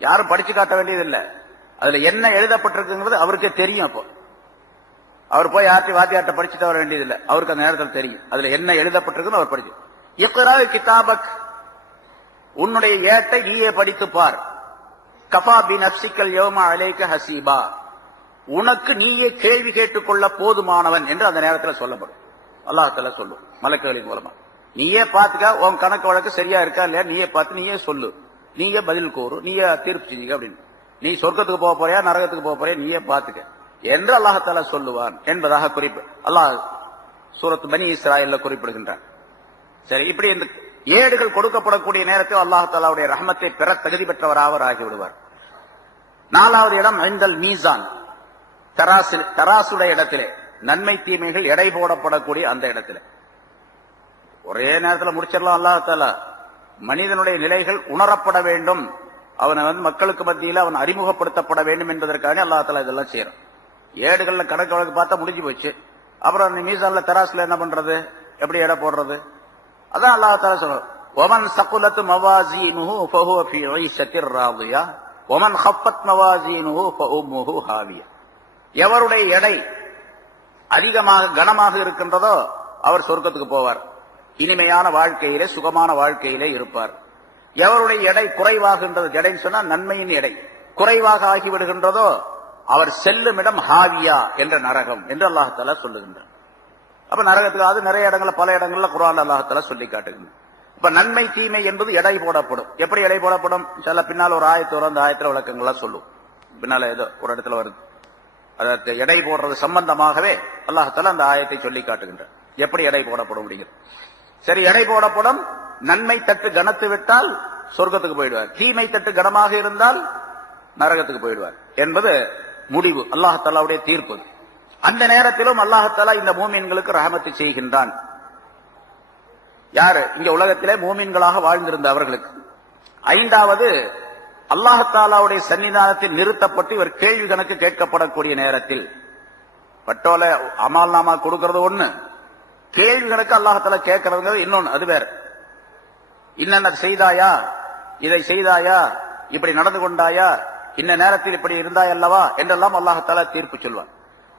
யாரும் படிச்சு காட்ட வேண்டியது இல்லை. அதுல என்ன எழுதப்பட்டிருக்குங்கிறது அவருக்கே தெரியும். அப்போ அவர் போய் வாத்தியார்ட்ட படிச்சுட்டு வர வேண்டியது இல்லை, அவருக்கு அந்த நேரத்தில் தெரியும் அதுல என்ன எழுதப்பட்டிருக்குன்னு அவர் படிச்சு. இக்ரா கிதாபக், உன்னுடைய ஏட்டை நீயே படித்து பார். கஃபா பி நஃப்ஸிகல் யௌம அலைக ஹஸீபா, உனக்கு நீயே கேள்வி கேட்டுக்கொள்ள போதுமானவன் என்று அந்த நேரத்தில் சொல்லப்படும். அல்லாஹ் தஆலா சொல்லும் மலக்குகளின் மூலமா, நீயே பார்த்துக்க, உன் கணக்கு வழக்கு சரியா இருக்கா இல்லையா நீயே பார்த்து நீயே சொல்லு, நீயே பதில் கூறு, நீயே தீர்ப்பு செஞ்சுக்க அப்படின்னு. நீ சொர்க்கத்துக்கு போக போறியா நரகத்துக்கு போக போறியா நீயே பார்த்துக்க என்று அல்லாஹ் தஆலா சொல்லுவான் என்பதாக குறிப்பு அல்லாஹ் சூரத் பனி இஸ்ராயல்ல குறிப்பிடுகின்றான். சரி, இப்படி இந்த ஏடுகள் கொடுக்கப்படக்கூடிய நேரத்தில் அல்லாஹ் தஆலாவுடைய ரஹமத்தை பெற தகுதி பெற்றவராக ஆகிவிடுவார். 4வது இடம் இந்தல் மீசான், தராசுடைய இடத்திலே, நன்மை தீமைகள் எடை போடப்படக்கூடிய அந்த இடத்துல. ஒரே நேரத்தில் முடிச்சிடலாம். அல்லாஹ் தஆலா மனிதனுடைய நிலைகள் உணரப்பட வேண்டும், அவனை மக்களுக்கு மத்தியில் அவன் அறிமுகப்படுத்தப்பட வேண்டும் என்பதற்காக அல்லாஹ் தஆலா இதெல்லாம் செய்யறான். ஏடுகள்ல கணக்கு வழக்கு பார்த்தா முடிஞ்சு போச்சு. அப்புறம் அந்த மீசான்ல தராசுல என்ன பண்றது, எப்படி எடை போடுறது? அதான் அல்லாஹ் தஆலா சொல்றான், வமன் ஸகுலத் மவாஸீனுஹு ஃபஹுவ ஃபீ ஈஷத்திர் ராதியா வமன் ஹஃபத் மவாஸீனுஹு ஃபஉம்முஹு ஹாவியா. எவருடைய எடை அதிகமாக கனமாக இருக்கின்றதோ அவர் சொர்க்கத்துக்கு போவார், இனிமையான வாழ்க்கையிலே சுகமான வாழ்க்கையிலே இருப்பார். எவருடைய எடை குறைவாகின்றது, எடைன்னு சொன்னா நன்மையின் எடை குறைவாக ஆகிவிடுகின்றதோ அவர் செல்லும் இடம் ஹாவியா என்ற நரகம் என்று அல்லாஹ் தஆலா சொல்லுகின்றார். அப்ப நரகத்துக்கு அது நிறைய இடங்கள்ல, பல இடங்கள்ல குர்ஆன்ல அல்லாஹ் தஆலா சொல்லி காட்டுகின்றார். இப்ப நன்மை தீமை என்பது எடை போடப்படும். எப்படி எடை போடப்படும்? சில பின்னால் ஒரு ஆயத்து வரும், அந்த ஆயத்துல விளக்கங்கள்லாம் சொல்லும். பின்னால ஏதோ ஒரு இடத்துல வருது, அதாவது எடை போடுறது சம்பந்தமாகவே அல்லாஹ் தஆலா அந்த ஆயத்தை சொல்லி காட்டுகின்றார், எப்படி எடை போடப்படும் அப்படிங்கிறது. சரி, எடை போடப்படும். நன்மை தட்டு கனத்து விட்டால் சொர்க்கத்துக்கு போயிடுவார், தீமை தட்டு கனமாக இருந்தால் நரகத்துக்கு போயிடுவார் என்பது முடிவு, அல்லாஹ் தஆலாவுடைய தீர்ப்பு. அந்த நேரத்திலும் அல்லாஹ்தாலா இந்த மூமின்களுக்கு ரஹமத்து செய்கின்றான். யாரு? இங்க உலகத்திலே மூமின்களாக வாழ்ந்திருந்த அவர்களுக்கு. ஐந்தாவது, அல்லாஹ்தாலாவுடைய சன்னிதானத்தில் நிறுத்தப்பட்டு இவர் கேள்வி கணக்கு கேட்கப்படக்கூடிய நேரத்தில், பட்டோல அமால் நாமா கொடுக்கிறது ஒண்ணு, கேள்வி கணக்கு அல்லாஹ்தாலா கேட்கறதுங்கிறது இன்னொன்னு, அது வேற. இன்னென்ன செய்தாயா, இதை செய்தாயா, இப்படி நடந்து கொண்டாயா, இன்ன நேரத்தில் இப்படி இருந்தாய் அல்லவா என்றெல்லாம் அல்லாஹ்தாலா தீர்ப்பு சொல்வார்.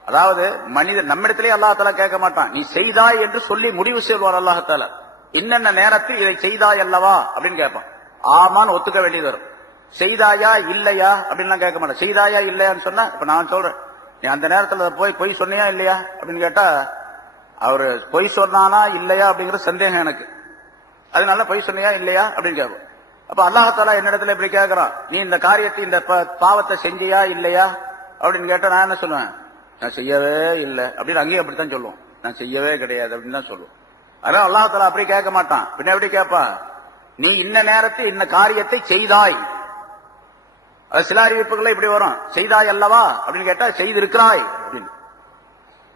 அதாவது மனிதன் நம்மிடத்திலே அல்லாஹ்தாலா கேட்க மாட்டான், நீ செய்தாய் என்று சொல்லி முடிவு செய்வார் அல்லாஹ்தாலா. இன்னென்ன நேரத்தில் இதை செய்தாய் அல்லவா அப்படின்னு கேட்பான். ஆமான்னு ஒத்துக்க வேண்டியது வரும். செய்தாயா இல்லையா அப்படின்லாம் கேட்க மாட்டேன். செய்தாயா இல்லையான்னு சொன்னா, இப்ப நான் சொல்றேன், நீ அந்த நேரத்துல போய் பொய் சொன்னியா இல்லையா அப்படின்னு கேட்டா, அவரு பொய் சொன்னானா இல்லையா அப்படிங்கிற சந்தேகம் எனக்கு. அதனால பொய் சொன்னியா இல்லையா அப்படின்னு கேட்போம். அப்ப அல்லாஹ்தாலா என்னிடத்துல இப்படி கேட்கறான், நீ இந்த காரியத்தை இந்த பாவத்தை செஞ்சியா இல்லையா அப்படின்னு கேட்டா நான் என்ன சொல்லுவேன்? நான் செய்யவே இல்லை அப்படின்னு. அங்கேயும் அப்படித்தான் சொல்லுவோம், நான் செய்யவே கிடையாது அப்படின்னு தான் சொல்லுவோம். அதனால அல்லாஹ்தாலா அப்படி கேட்க மாட்டான். பின்ன எப்படி கேட்பா? நீ இன்ன நேரத்தில் இன்ன காரியத்தை செய்தாய். அது சில அறிவிப்புகளை இப்படி வரும், செய்தாய் அல்லவா அப்படின்னு கேட்டா செய்திருக்கிறாய் அப்படின்னு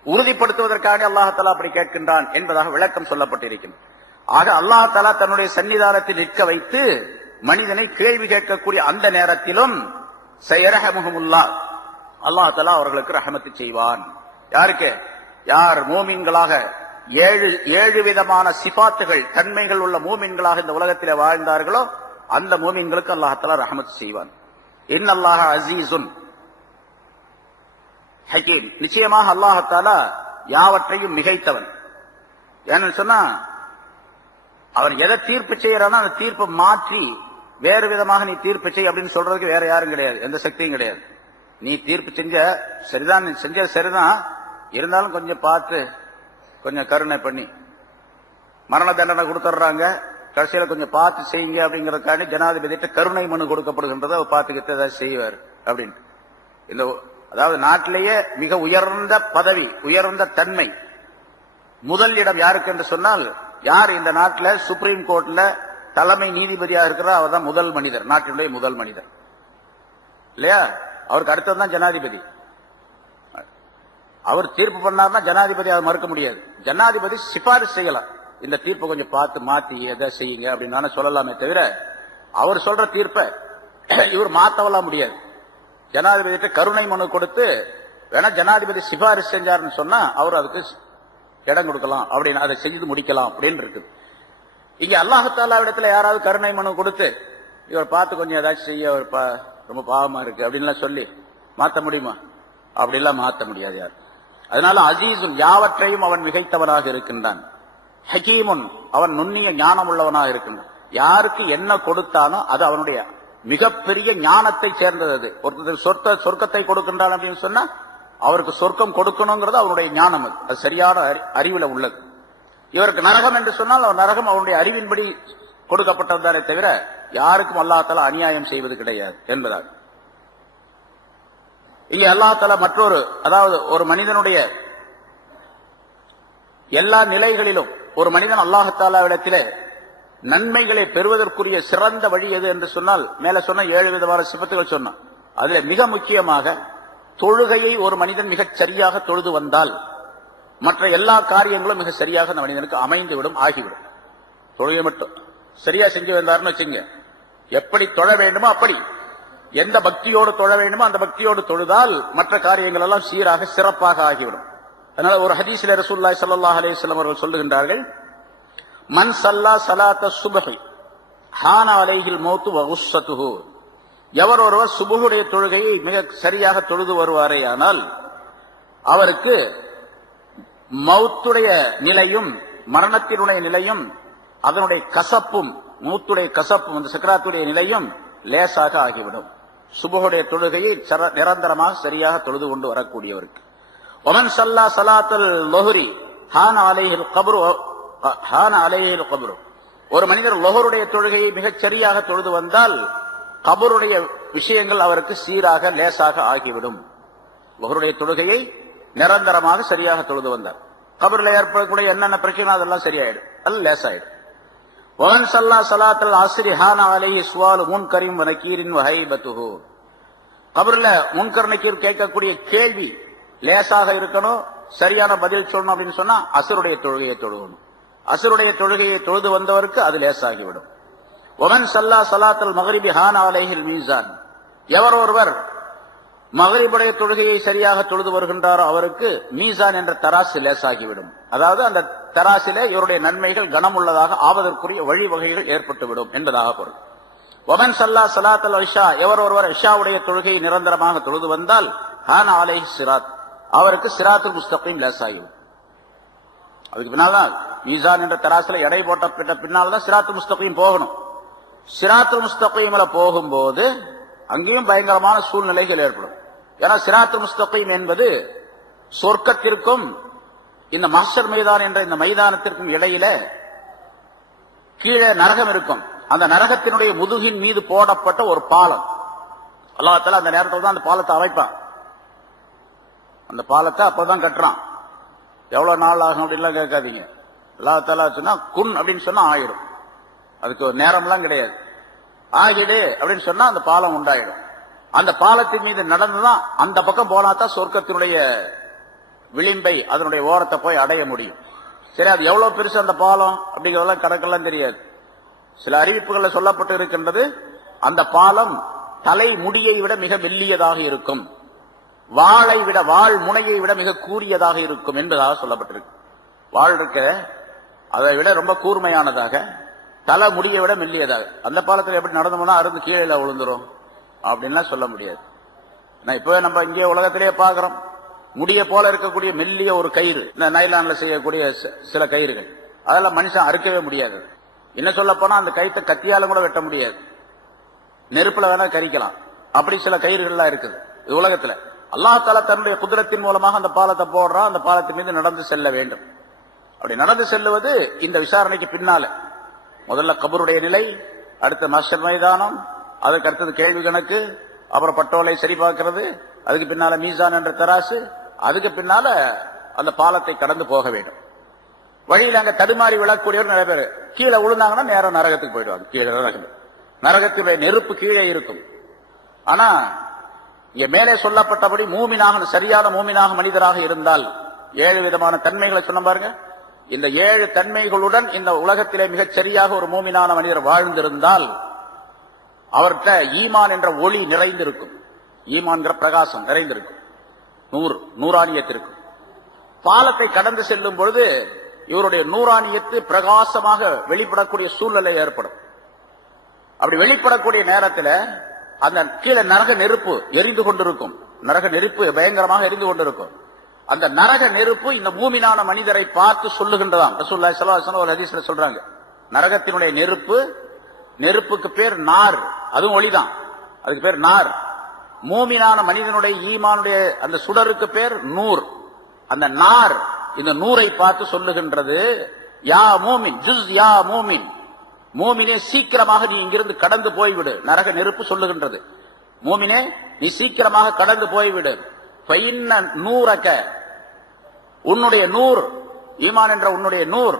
உறுதிப்படுத்துவதற்காக அல்லாஹ்தாலா அப்படி கேட்கின்றான் என்பதாக விளக்கம் சொல்லப்பட்டிருக்கிறது. ஆக அல்லாஹ்தாலா தன்னுடைய சன்னிதானத்தில் நிற்க வைத்து மனிதனை கேள்வி கேட்கக்கூடிய அந்த நேரத்திலும் சயரஹமுஹுமுல்லாஹ், அல்லாஹ்தாலா அவர்களுக்கு ரஹமத்து செய்வான். யாருக்கு? யார் மூமின்களாக ஏழு விதமான சிபாத்துகள், தன்மைகள் உள்ள மூமின்களாக இந்த உலகத்திலே வாழ்ந்தார்களோ அந்த மூமின்களுக்கு அல்லாஹ்தாலா ரஹமத்து செய்வான். இன்னல்லாஹ அஸீஸுன் ஹகீம், நிச்சயமாக அல்லாஹ்தாலா யாவற்றையும் மிகைத்தவன். ஏன்னு சொன்னா, அவன் எதை தீர்ப்பு செய்யறானோ அந்த தீர்ப்பை மாற்றி வேறு விதமாக நீ தீர்ப்பு செய் அப்படின்னு சொல்றதுக்கு வேற யாரும் கிடையாது, எந்த சக்தியும் கிடையாது. நீ தீர்ப்பு செஞ்ச சரிதான், நீ செஞ்சது சரிதான், இருந்தாலும் கொஞ்சம் பார்த்து கொஞ்சம் கருணை பண்ணி மரண தண்டனை கொடுத்துட்றாங்க, கடைசியில கொஞ்சம் பார்த்து செய்யுங்க அப்படிங்கறதுக்காண்டி ஜனாதிபதிட்ட கருணை மனு கொடுக்கப்படுகின்றது. அவர் பார்த்துக்கிட்டு ஏதாவது செய்வார் அப்படின்னு. இந்த அதாவது நாட்டிலேயே மிக உயர்ந்த பதவி, உயர்ந்த தன்மை, முதல் இடம் யாருக்கு என்று சொன்னால், யார் இந்த நாட்டில் சுப்ரீம் கோர்ட்ல தலைமை நீதிபதியா இருக்கிறார் அவர் தான் முதல் மனிதர், நாட்டினுடைய முதல் மனிதர் இல்லையா? அவருக்கு அடுத்தது தான் ஜனாதிபதி. அவர் தீர்ப்பு பண்ணார்னா ஜனாதிபதி அதை மறுக்க முடியாது. ஜனாதிபதி சிபாரிசு செய்யலாம், இந்த தீர்ப்பை கொஞ்சம் பார்த்து மாத்தி எதை செய்யுங்க அப்படின்னு சொல்லலாமே தவிர, அவர் சொல்ற தீர்ப்பை இவர் மாத்தவெல்லாம் முடியாது. ஜனாதிபதிட்ட கருணை மனு கொடுத்து வேணா ஜனாதிபதி சிபாரிசு செஞ்சாருன்னு சொன்னா அவர் அதுக்கு இடம் கொடுக்கலாம், அப்படின்னு அதை செஞ்சு முடிக்கலாம் அப்படின்னு இருக்குது. இங்க அல்லாஹ்தாலாவிடத்துல யாராவது கருணை மனு கொடுத்து இவர் பார்த்து கொஞ்சம் ஏதாச்சும் செய்ய ரொம்ப பாவமா இருக்கு அப்படின்லாம் சொல்லி மாத்த முடியுமா? அப்படிலாம் மாத்த முடியாது யார். அதனால அசீசுன், யாவற்றையும் அவன் மிகைத்தவனாக இருக்கின்றான். ஹகீமுன், அவன் நுண்ணிய ஞானம் உள்ளவனாக இருக்கின்றான். யாருக்கு என்ன கொடுத்தானோ அது அவனுடைய மிகப்பெரிய ஞானத்தை சேர்ந்தது. ஒருத்தர் சொர்க்கத்தை கொடுக்கின்றான் அப்படின்னு சொன்னா அவருக்கு சொர்க்கம் கொடுக்கணுங்கிறது அவனுடைய ஞானம், அது சரியான அறிவுல உள்ளது. இவருக்கு நரகம் என்று சொன்னால் அவர் நரகம் அவனுடைய அறிவின்படி கொடுக்கப்பட்டதுதானே தவிர யாருக்கும் அல்லாஹ்தாலா அநியாயம் செய்வது கிடையாது என்பதாக. இங்கே அல்லாஹ்தாலா மற்றொரு, அதாவது ஒரு மனிதனுடைய எல்லா நிலைகளிலும் ஒரு மனிதன் அல்லாஹ்தாலாவிடத்திலே நன்மைகளை பெறுவதற்குரிய சிறந்த வழி எது என்று சொன்னால், மேல சொன்ன 7 விதமான சிபத்துகள் சொன்னான். அதுல மிக முக்கியமாக தொழுகையை ஒரு மனிதன் மிகச் சரியாக தொழுது வந்தால் மற்ற எல்லா காரியங்களும் மிக சரியாக அந்த மனிதனுக்கு அமைந்துவிடும், ஆகிவிடும். தொழுகை மட்டும் சரியா செஞ்சு வந்தாருன்னு வச்சுங்க, எப்படி தொழ வேண்டுமோ அப்படி, எந்த பக்தியோடு தொழ வேண்டுமோ அந்த பக்தியோடு தொழுதால் மற்ற காரியங்கள் எல்லாம் சீராக சிறப்பாக ஆகிவிடும். அதனால ஒரு ஹதீஸ்ல ரசூலுல்லாஹி ஸல்லல்லாஹு அலைஹி வஸல்லம் அவர்கள் சொல்லுகின்றார்கள், மன் ஸல்லா ஸலாத்த சுப்ஹி ஹான அலைஹில் மௌத்து வ குஸ்ஸத்துஹு, எவர் ஒருவர் சுபுஹுடைய தொழுகையை மிக சரியாக தொழுது வருவாரேயானால் அவருக்கு மௌத்துடைய நிலையும் மரணத்தினுடைய நிலையும் அதனுடைய கசப்பும், மௌத்துடைய கசப்பும் அந்த சக்கராத்துடைய நிலையும் லேசாக ஆகிவிடும். சுபுஹுடைய தொழுகையை நிரந்தரமாக சரியாக தொழுது கொண்டு வரக்கூடியவருக்கு. ஒமன் ஸல்லா ஸலாத்தல் லுஹ்ரி ஹான அலைஹில் கப்ரு ஹான அலைஹில் கப்ரு, ஒரு மனிதர் லுஹ்ருடைய தொழுகையை மிகச் சரியாக தொழுது வந்தால் கபருடைய விஷயங்கள் அவருக்கு சீராக லேசாக ஆகிவிடும். லுஹ்ருடைய தொழுகையை நிரந்தரமாக சரியாக தொழுது வந்தார், கபரில் ஏற்படக்கூடிய என்னென்ன பிரச்சனை அதெல்லாம் சரியாயிடும், அது லேசாயிடும். ஒமன் ஸல்லா ஸலாத்தல் அஸ்ரி ஹான அலைஹி சுவாலு முன்கரின் வ நகீரின் வ ஹைபத்துஹு, கபரில் முன்கர் நகீர் கேட்கக்கூடிய கேள்வி லேசாக இருக்கணும், சரியான பதில் சொல்லணும் அப்படின்னு சொன்னா அசருடைய தொழுகையை தொழுகணும். அசருடைய தொழுகையை தொழுது வந்தவருக்கு அது லேசாகிவிடும். ஒமன் சல்லா சலாத்தல் மகரிபி ஹான் அலைஹில் மீசான், எவர் ஒருவர் மகரிபுடைய தொழுகையை சரியாக தொழுது வருகின்றாரோ அவருக்கு மீசான் என்ற தராசு லேசாகிவிடும். அதாவது அந்த தராசிலே இவருடைய நன்மைகள் கனமுள்ளதாக ஆவதற்குரிய வழிவகைகள் ஏற்பட்டுவிடும் என்பதாக பொருள். ஒமன் சல்லா சலாத்தல் இஷா, எவர் ஒருவர் இஷாவுடைய தொழுகையை நிரந்தரமாக தொழுது வந்தால் ஹான் அலைஹி சிராத், அவருக்கு சிராத்துல் முஸ்தகீம் லேசாகிவிடும். அதுக்கு பின்னால்தான் மீசான் என்ற தராசில எடை போட்ட பின்னால்தான் சிராத்துல் முஸ்தகீம் போகணும். சிராத்துல் முஸ்தகீம்ல போகும்போது அங்கேயும் பயங்கரமான சூழ்நிலைகள் ஏற்படும். ஏன்னா சிராத்துல் முஸ்தகீம் என்பது சொர்க்கத்திற்கும் இந்த மஹ்ஷர் மைதான் என்ற இந்த மைதானத்திற்கும் இடையில கீழே நரகம் இருக்கும். அந்த நரகத்தினுடைய முதுகின் மீது போடப்பட்ட ஒரு பாலம். அல்லாஹ் தஆலா அந்த நேரத்தில் தான் அந்த பாலத்தை அமைப்பான். அந்த பாலத்தை அப்பதான் கட்டுறான். எவ்வளவு நாள் ஆகும் அப்படின்லாம் கேட்காதீங்க. அல்லாஹ் தஆலா சொன்னா குன் அப்படின்னு சொன்னா ஆயிடும். அதுக்கு ஒரு நேரம்லாம் கிடையாது. ஆகிடு அப்படின்னு சொன்னா அந்த பாலம் உண்டாயிடும். அந்த பாலத்தின் மீது நடந்துதான் அந்த பக்கம் போனாதான் சொர்க்கத்தினுடைய விளிம்பை அதனுடைய ஓரத்தை போய் அடைய முடியும். சரி, அது எவ்வளவு பெருசு அந்த பாலம் அப்படிங்கறதெல்லாம் கணக்கெல்லாம் தெரியாது. சில அறிவிப்புகள்ல சொல்லப்பட்டு இருக்கின்றது, அந்த பாலம் தலை முடியை விட மிக மெல்லியதாக இருக்கும், வாளை விட வாள் முனையை விட மிக கூரியதாக இருக்கும் என்பதாக சொல்லப்பட்டிருக்கு. வாள் இருக்க அதை விட ரொம்ப கூர்மையானதாக, தலை முடியை விட மெல்லியதாக. அந்த பாலத்தில் எப்படி நடந்து போனா அருந்து கீழே விழுந்துரும் அப்படின்லாம் சொல்ல முடியாது. இப்பவே நம்ம இங்கே உலகத்திலேயே பாக்குறோம், முடிய போல இருக்கக்கூடிய மெல்லிய ஒரு கயிறு, இந்த நைலான்ல செய்யக்கூடிய சில கயிறுகள், அதெல்லாம் மனுஷன் அறுக்கவே முடியாது. என்ன சொல்ல போனா அந்த கயிற்றை கத்தியாலும் கூட வெட்ட முடியாது, நெருப்புல வேணா கரிக்கலாம். அப்படி சில கயிறுகள்லாம் இருக்குது உலகத்துல. அல்லாஹ் தஆலா தன்னுடைய குதிரத்தின் மூலமாக அந்த பாலத்தை போடுறான். அந்த பாலத்தின் மீது நடந்து செல்ல வேண்டும். அப்படி நடந்து செல்லுவது இந்த விசாரணைக்கு பின்னால முதல்ல கபருடைய நிலை, அடுத்த மஹ்ஷர் மைதானம், அதுக்கு அடுத்தது கேள்வி கணக்கு, அப்புறம் பட்டோலை சரி பார்க்கிறது, அதுக்கு பின்னால மீசான் என்ற தராசு, அதுக்கு பின்னால அந்த பாலத்தை கடந்து போக வேண்டும். வழியில் அங்க தடுமாறி விழக்கூடியவர் நிறைய பேர் கீழே விழுந்தாங்கன்னா நேரம் நரகத்துக்கு போயிடுவாங்க. கீழே நரகத்துடைய நெருப்பு கீழே இருக்கும். ஆனா இங்க மேலே சொல்லப்பட்டபடி மூமினாக, சரியான மூமினாக மனிதராக இருந்தால் 7 விதமான தன்மைகளை சொன்ன பாருங்க. இந்த 7 தன்மைகளுடன் இந்த உலகத்திலே மிகச் சரியாக ஒரு மூமினான மனிதர் வாழ்ந்திருந்தால் அவர்கிட்ட ஈமான் என்ற ஒளி நிறைந்திருக்கும், ஈமான்கிற பிரகாசம் நிறைந்திருக்கும், நூறானியத்திற்கும். பாலத்தை கடந்து செல்லும் பொழுது இவருடைய நூறானியத்து பிரகாசமாக வெளிப்படக்கூடிய சூழ்நிலை ஏற்படும். அப்படி வெளிப்படக்கூடிய நேரத்தில் அந்த கீழே நரக நெருப்பு எரிந்து கொண்டிருக்கும். நரக நெருப்பு பயங்கரமாக எரிந்து கொண்டிருக்கும். அந்த நரக நெருப்பு இந்த மூமினான மனிதரை பார்த்து சொல்லுகின்றதாம். ரசூலுல்லாஹி ஸல்லல்லாஹு அலைஹி வஸல்லம் ஒரு ஹதீஸ்ல சொல்றாங்க, நரகத்தினுடைய நெருப்புக்கு பேர் நார், அதுவும் ஒளிதான், அதுக்கு பேர் நார். மூமினான மனிதனுடைய ஈமானுடைய அந்த சுடருக்கு பேர் நூர். அந்த நார் இந்த நூரை பார்த்து சொல்லுகின்றது, யா மூமின் ஜுஸ், யா மூமின், மூமினே சீக்கிரமாக நீ இங்கிருந்து கடந்து போய்விடு. நரக நெருப்பு சொல்லுகின்றது, மூமினே நீ சீக்கிரமாக கடந்து போய்விடு. ஃபைன்ன நூரக, உன்னுடைய நூர், ஈமான் என்ற உன்னுடைய நூர்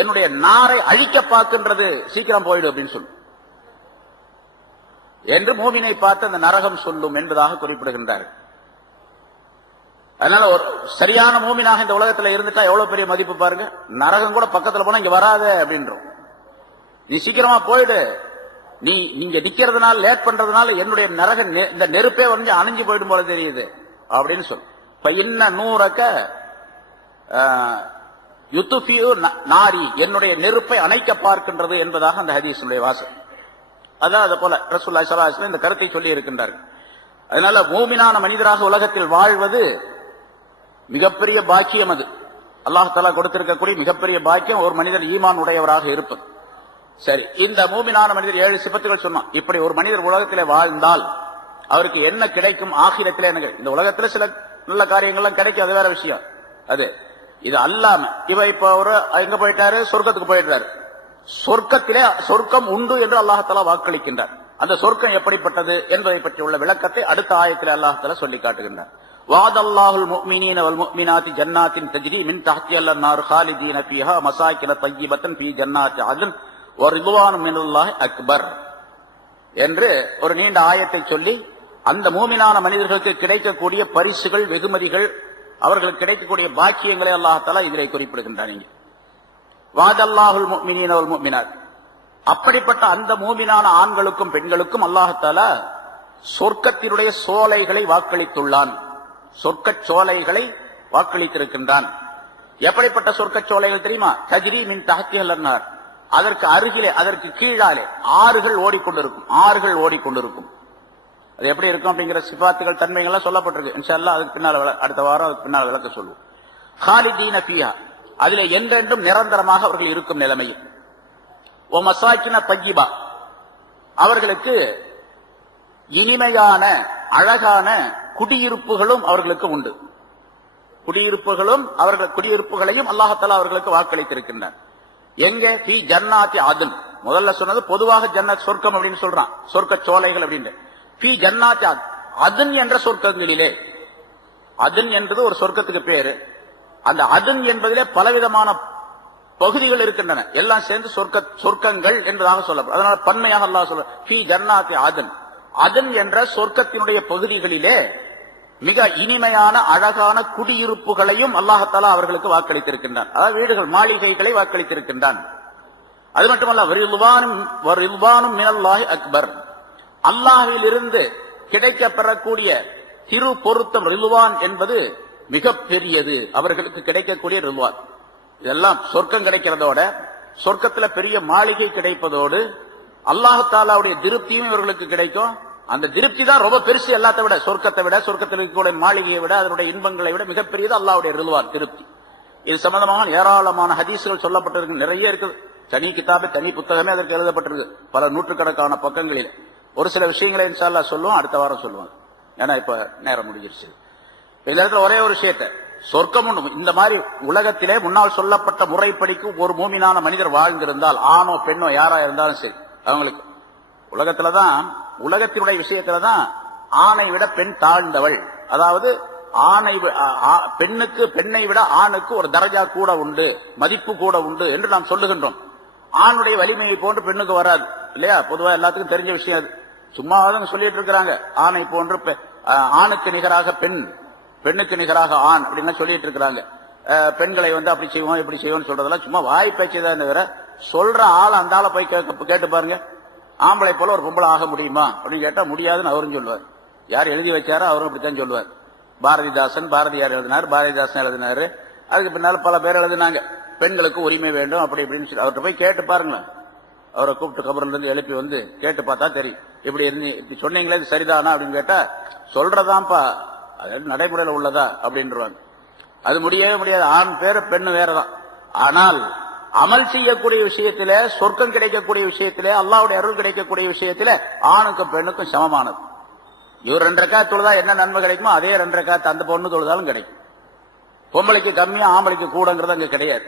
என்னுடைய நாரை அழிக்க பார்க்கின்றது, சீக்கிரம் போயிடு அப்படின்னு சொல்லு என்று மூமினை பார்த்து அந்த நரகம் சொல்லும் என்பதாக குறிப்பிடுகின்றார். அதனால ஒரு சரியான மூமினாக இந்த உலகத்தில் இருந்துட்டா எவ்வளவு பெரிய மதிப்பு பாருங்க. நரகம் கூட பக்கத்துல போனா இங்க வராத அப்படின்றோம், நீ சீக்கிரமா போயிடு, நீங்க நிக்கிறதுனால லேட் பண்றதுனால என்னுடைய நரக இந்த நெருப்பே வந்து அணிஞ்சு போயிடும் போல தெரியுது அப்படின்னு சொல்லு. இப்ப இன்ன நூறக்க யுத்துஃபியு நாரி, என்னுடைய நெருப்பை அணைக்க பார்க்கின்றது என்பதாக அந்த ஹதீஸுடைய வாசல். அதான் அது போல ரசூலுல்லாஹி ஸல்லல்லாஹு அலைஹி வஸல்லம் இந்த கருத்தை சொல்லி இருக்கின்றார்கள். அதனால மூமினான மனிதராக உலகத்தில் வாழ்வது மிகப்பெரிய பாக்கியம். அது அல்லாஹ் தஆலா கொடுத்திருக்கக்கூடிய மிகப்பெரிய பாக்கியம், ஒரு மனிதர் ஈமான் உடையவராக இருப்பது. சரி, இந்த மூமினான மனிதர் 7 சிபத்துகள் சொன்னோம். இப்படி ஒரு மனிதர் உலகத்திலே வாழ்ந்தால் அவருக்கு என்ன கிடைக்கும் ஆகிரத்திலே? இந்த உலகத்துல சில நல்ல காரியங்கள்லாம் கிடைக்கும், அது வேற விஷயம். அது இது அல்லாம இப்ப ஒரு எங்க போயிட்டாரு, சொர்க்கத்துக்கு போயிட்டாரு. சொர்க்கத்திலே சொர்க்கம் உண்டு என்று அல்லாஹ் தஆலா வாக்களிக்கின்றார். அந்த சொர்க்கம் எப்படிப்பட்டது என்பதை பற்றி உள்ள விளக்கத்தை அடுத்த ஆயத்திலே அல்லாஹ் தஆலா சொல்லி காட்டுகின்றார். வஅதல்லாஹுல் முஃமினீன வல் முஃமினாத்தி ஜன்னாத்தின் தஜ்ரி மின் தஹ்திஹா அன்-நார் காலிதீன ஃபீஹா மசாகின தய்யிபத்தன் ஃபீ ஜன்னாத்தி அத்ன் வ ரிதுவானும் மினல்லாஹி அக்பர் என்று ஒரு நீண்ட ஆயத்தை சொல்லி அந்த மூமினான மனிதர்களுக்கு கிடைக்கக்கூடிய பரிசுகள், வெகுமதிகள், அவர்களுக்கு கிடைக்கக்கூடிய பாக்கியங்களை அல்லாஹ் இதிலே குறிப்பிடுகின்றான். வாதல்லாஹுல் முஃமினீன வல் முஃமினாத், அப்படிப்பட்ட அந்த மூமினான ஆண்களுக்கும் பெண்களுக்கும் அல்லாஹ் தஆலா சொர்க்கத்தினுடைய சோலைகளை வாக்களித்துள்ளான். சொர்க்க சோலைகளை வாக்களித்திருக்கின்றான். எப்படிப்பட்ட சொர்க்க சோலைகள் தெரியுமா? தஜ்ரீ மின் தஹ்திஹல் அன்ஹார், அதற்கு அருகிலே அதற்கு கீழாலே ஆறுகள் ஓடிக்கொண்டிருக்கும். அது எப்படி இருக்கும் அப்படிங்கிற சிபாத்துகள் தன்மைகள் சொல்லப்பட்டிருக்கு. இன்ஷா அல்லாஹ் அதுக்கு பின்னால் அடுத்த வாரம் அதுக்கு பின்னால் விளக்க சொல்லுவோம். காலிதீன ஃபீஹா, அதிலே என்றென்றும் நிரந்தரமாக அவர்கள் இருக்கும் நிலைமையில். ஓ மசாக்கின தய்யிபா, அவர்களுக்கு இனிமையான அழகான குடியிருப்புகளும் அவர்களுக்கு உண்டு. குடியிருப்புகளையும் அல்லாஹ் தஆலா அவர்களுக்கு வாக்களித்திருக்கின்றார். எங்க? ஃபீ ஜன்னாத்தி அதுன். முதல்ல சொன்னது பொதுவாக ஜன்னத் சொர்க்கம் அப்படின்னு சொல்றான், சொர்க்க சோலைகள் அப்படின்னு. ஃபீ ஜன்னாத்தி அதுன் என்ற சொர்க்கங்களிலே, அதுன் என்பது ஒரு சொர்க்கத்துக்கு பேரு. அந்த அதுன் என்பதிலே பலவிதமான பகுதிகள் இருக்கின்றன, எல்லாம் சேர்ந்து சொர்க்கங்கள் என்பதாக சொல்லப்படும். அதனால பன்மையாக அல்லாஹ் சொல்ற ஃபீ ஜன்னாத்தி அதுன், அதுன் என்ற சொர்க்கத்தினுடைய பகுதிகளிலே மிக இனிமையான அழகான குடியிருப்புகளையும் அல்லாஹ் தஆலா அவர்களுக்கு வாக்களித்திருக்கின்றான். அதாவது வீடுகள், மாளிகைகளை வாக்களித்திருக்கின்றான். அது மட்டுமல்ல, ரில்வானும் மினல்லாஹி அக்பர், அல்லாஹ்வில் இருந்து கிடைக்க பெறக்கூடிய திரு பொருத்தம் ரில்வான் என்பது மிக பெரியது. அவர்களுக்கு கிடைக்கக்கூடிய ரில்வான் இதெல்லாம் சொர்க்கம் கிடைக்கிறதோட, சொர்க்கத்துல பெரிய மாளிகை கிடைப்பதோடு அல்லாஹ் தஆலாவுடைய திருப்தியும் இவர்களுக்கு கிடைக்கும். அந்த திருப்தி தான் ரொம்ப பெருசு, எல்லாத்தை விட, சொர்க்கத்தை விட, சொர்க்கத்தில் இருக்கக்கூடிய மாளிகையை விட, அதனுடைய இன்பங்களை விட மிகப்பெரியது அல்லாஹ்வுடைய ரில்வான், திருப்தி. இது சம்பந்தமாக ஏராளமான ஹதீஸ்கள் சொல்லப்பட்டிருக்கு, நிறைய இருக்குது. தனி கிதாபு, தனி புத்தகமே அதற்கு எழுதப்பட்டிருக்கு, பல நூற்றுக்கணக்கான பக்கங்களில். ஒரு சில விஷயங்களை இன்ஷா அல்லாஹ் சொல்லுவோம், அடுத்த வாரம் சொல்லுவாங்க. ஏன்னா இப்ப நேரம் முடிஞ்சிருச்சு. இந்த இடத்துல ஒரே ஒரு விஷயத்தை, சொர்க்கம் இந்த மாதிரி உலகத்திலே முன்னால் சொல்லப்பட்ட முறைப்படிக்கு ஒரு மூமினான மனிதர் வாழ்ந்திருந்தால், ஆணோ பெண்ணோ யாரா இருந்தாலும் சரி, அவங்களுக்கு உலகத்துலதான், உலகத்தினுடைய விஷயத்துலதான் ஆணை விட பெண் தாழ்ந்தவள். அதாவது பெண்ணை விட ஆணுக்கு ஒரு தரஜா கூட உண்டு, மதிப்பு கூட உண்டு என்று நாம் சொல்லுகின்றோம். ஆணுடைய வலிமையை போன்று பெண்ணுக்கு வராது இல்லையா? பொதுவா எல்லாத்துக்கும் தெரிஞ்ச விஷயம் அது. சும்மாதான் சொல்லிட்டு இருக்கிறாங்க, ஆணை போன்று ஆணுக்கு நிகராக பெண், பெண்ணுக்கு நிகராக ஆண் அப்படின்னு சொல்லிட்டு இருக்கிறாங்க. பெண்களை அப்படி செய்வோம் இப்படி செய்வோம் சொல்றதெல்லாம் சும்மா வாய் பேச்சுதான் தவிர, சொல்ற ஆள் அந்த ஆளை போய் கேட்டு பாருங்க, ஆம்பளை போல ஒரு பொம்பளை ஆக முடியுமா அப்படின்னு கேட்டா முடியாதுன்னு அவரும் சொல்லுவார். யார் எழுதி வச்சாரோ அவரும் அப்படித்தான் சொல்லுவார். பாரதியார் எழுதினார், பாரதிதாசன் எழுதினாரு, அதுக்கு பின்னால பல பேர் எழுதினாங்க, பெண்களுக்கு உரிமை வேண்டும் அப்படி இப்படின்னு சொல்லி. அவர்கிட்ட போய் கேட்டு பாருங்களேன், அவரை கூப்பிட்டு கபர்ல இருந்து எழுப்பி கேட்டு பார்த்தா தெரியும். இப்படி சொன்னீங்களே இது சரிதானா அப்படின்னு கேட்டா, சொல்றதான்ப்பா, அது நடைமுறையில் உள்ளதா அப்படின்றாங்க. அது முடியவே முடியாது. ஆண் பேரு பெண்ணு வேறதான். ஆனால் அமல் செய்யக்கூடிய விஷயத்திலே, சொர்க்கம் கிடைக்கக்கூடிய விஷயத்திலே, அல்லாஹ்வுடைய அருள் கிடைக்கக்கூடிய விஷயத்திலே ஆணுக்கும் பெண்ணுக்கும் சமமானது. இவர் 2 ரக்காத் தொழுதா என்ன நன்மை கிடைக்குமோ அதே 2 ரக்காத் அந்த பொண்ணு தொழுதாலும் கிடைக்கும். பொம்பளைக்கு கம்மியா ஆம்பளைக்கு கூடங்கிறது அங்க கிடையாது.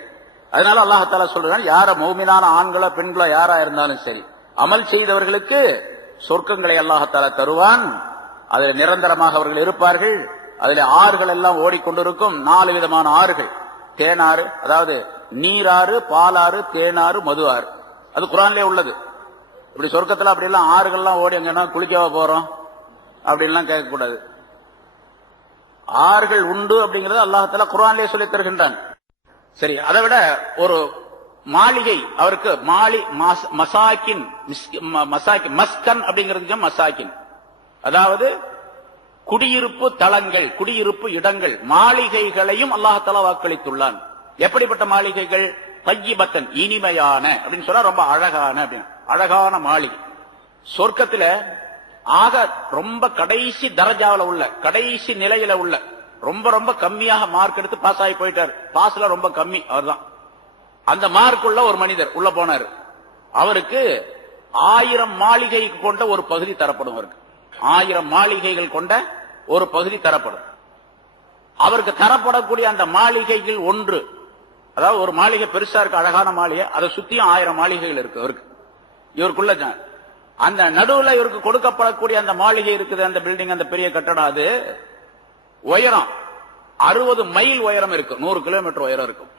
அதனால அல்லாஹ் தஆலா சொல்றான், யார மௌமினான ஆண்களோ பெண்களோ யாரா இருந்தாலும் சரி, அமல் செய்தவர்களுக்கு சொர்க்கங்களை அல்லாஹ் தஆலா தருவான். அதில் நிரந்தரமாக அவர்கள் இருப்பார்கள். அதில் ஆறுகள் எல்லாம் ஓடிக்கொண்டிருக்கும். 4 விதமான ஆறுகள். தேனாறு, அதாவது நீராறு, பாலாறு, தேனாறு, மது ஆறு. அது குர்ஆன்லயே உள்ளது. இப்படி சொர்க்கத்துல அப்படி எல்லாம் ஆறுகள்லாம் ஓடி அங்கன்னா குளிக்கவா போறோம் அப்படின்லாம் கேட்கக்கூடாது. ஆறுகள் உண்டு அப்படிங்கறது அல்லாஹ் தஆலா குர்ஆன்லயே சொல்லி தருகின்றான். சரி, அதை விட ஒரு மாளிகை அவருக்கு மசாக்கின், மஸ்கன் அப்படிங்கிறதுக்கு மசாக்கின், அதாவது குடியிருப்பு தளங்கள், குடியிருப்பு இடங்கள், மாளிகைகளையும் அல்லாஹ் தஆலா வாக்களித்துள்ளான். எப்படிப்பட்ட மாளிகைகள்? தய்யிபத்தன், இனிமையான அப்படின்னு சொன்னா ரொம்ப அழகான அப்படின்னு, அழகான மாளிகை. சொர்க்கத்துல ஆக ரொம்ப கடைசி தரஜாவில் உள்ள, கடைசி நிலையில உள்ள, ரொம்ப ரொம்ப கம்மியாக மார்க் எடுத்து பாஸ் ஆகி போயிட்டார். பாஸ்ல ரொம்ப கம்மி அவர்தான். அந்த மார்க் உள்ள ஒரு மனிதர் உள்ள போனார். அவருக்கு 1000 மாளிகை கொண்ட ஒரு பகுதி தரப்படும். அவருக்கு 1000 மாளிகைகள் கொண்ட ஒரு பகுதி தரப்படும். அவருக்கு தரப்படக்கூடிய அந்த மாளிகைகள் ஒன்று, அதாவது ஒரு மாளிகை பெருசா இருக்கு, அழகான மாளிகை, அதை சுத்தியும் 1000 மாளிகைகள் இருக்கு அவருக்கு. இவருக்குள்ள அந்த நடுவுல இவருக்கு கொடுக்கப்படக்கூடிய அந்த மாளிகை இருக்குது, அந்த பில்டிங், அந்த பெரிய கட்டடம், அது உயரம் 60 மைல் உயரம் இருக்கு. 100 கிலோமீட்டர் உயரம் இருக்கும்.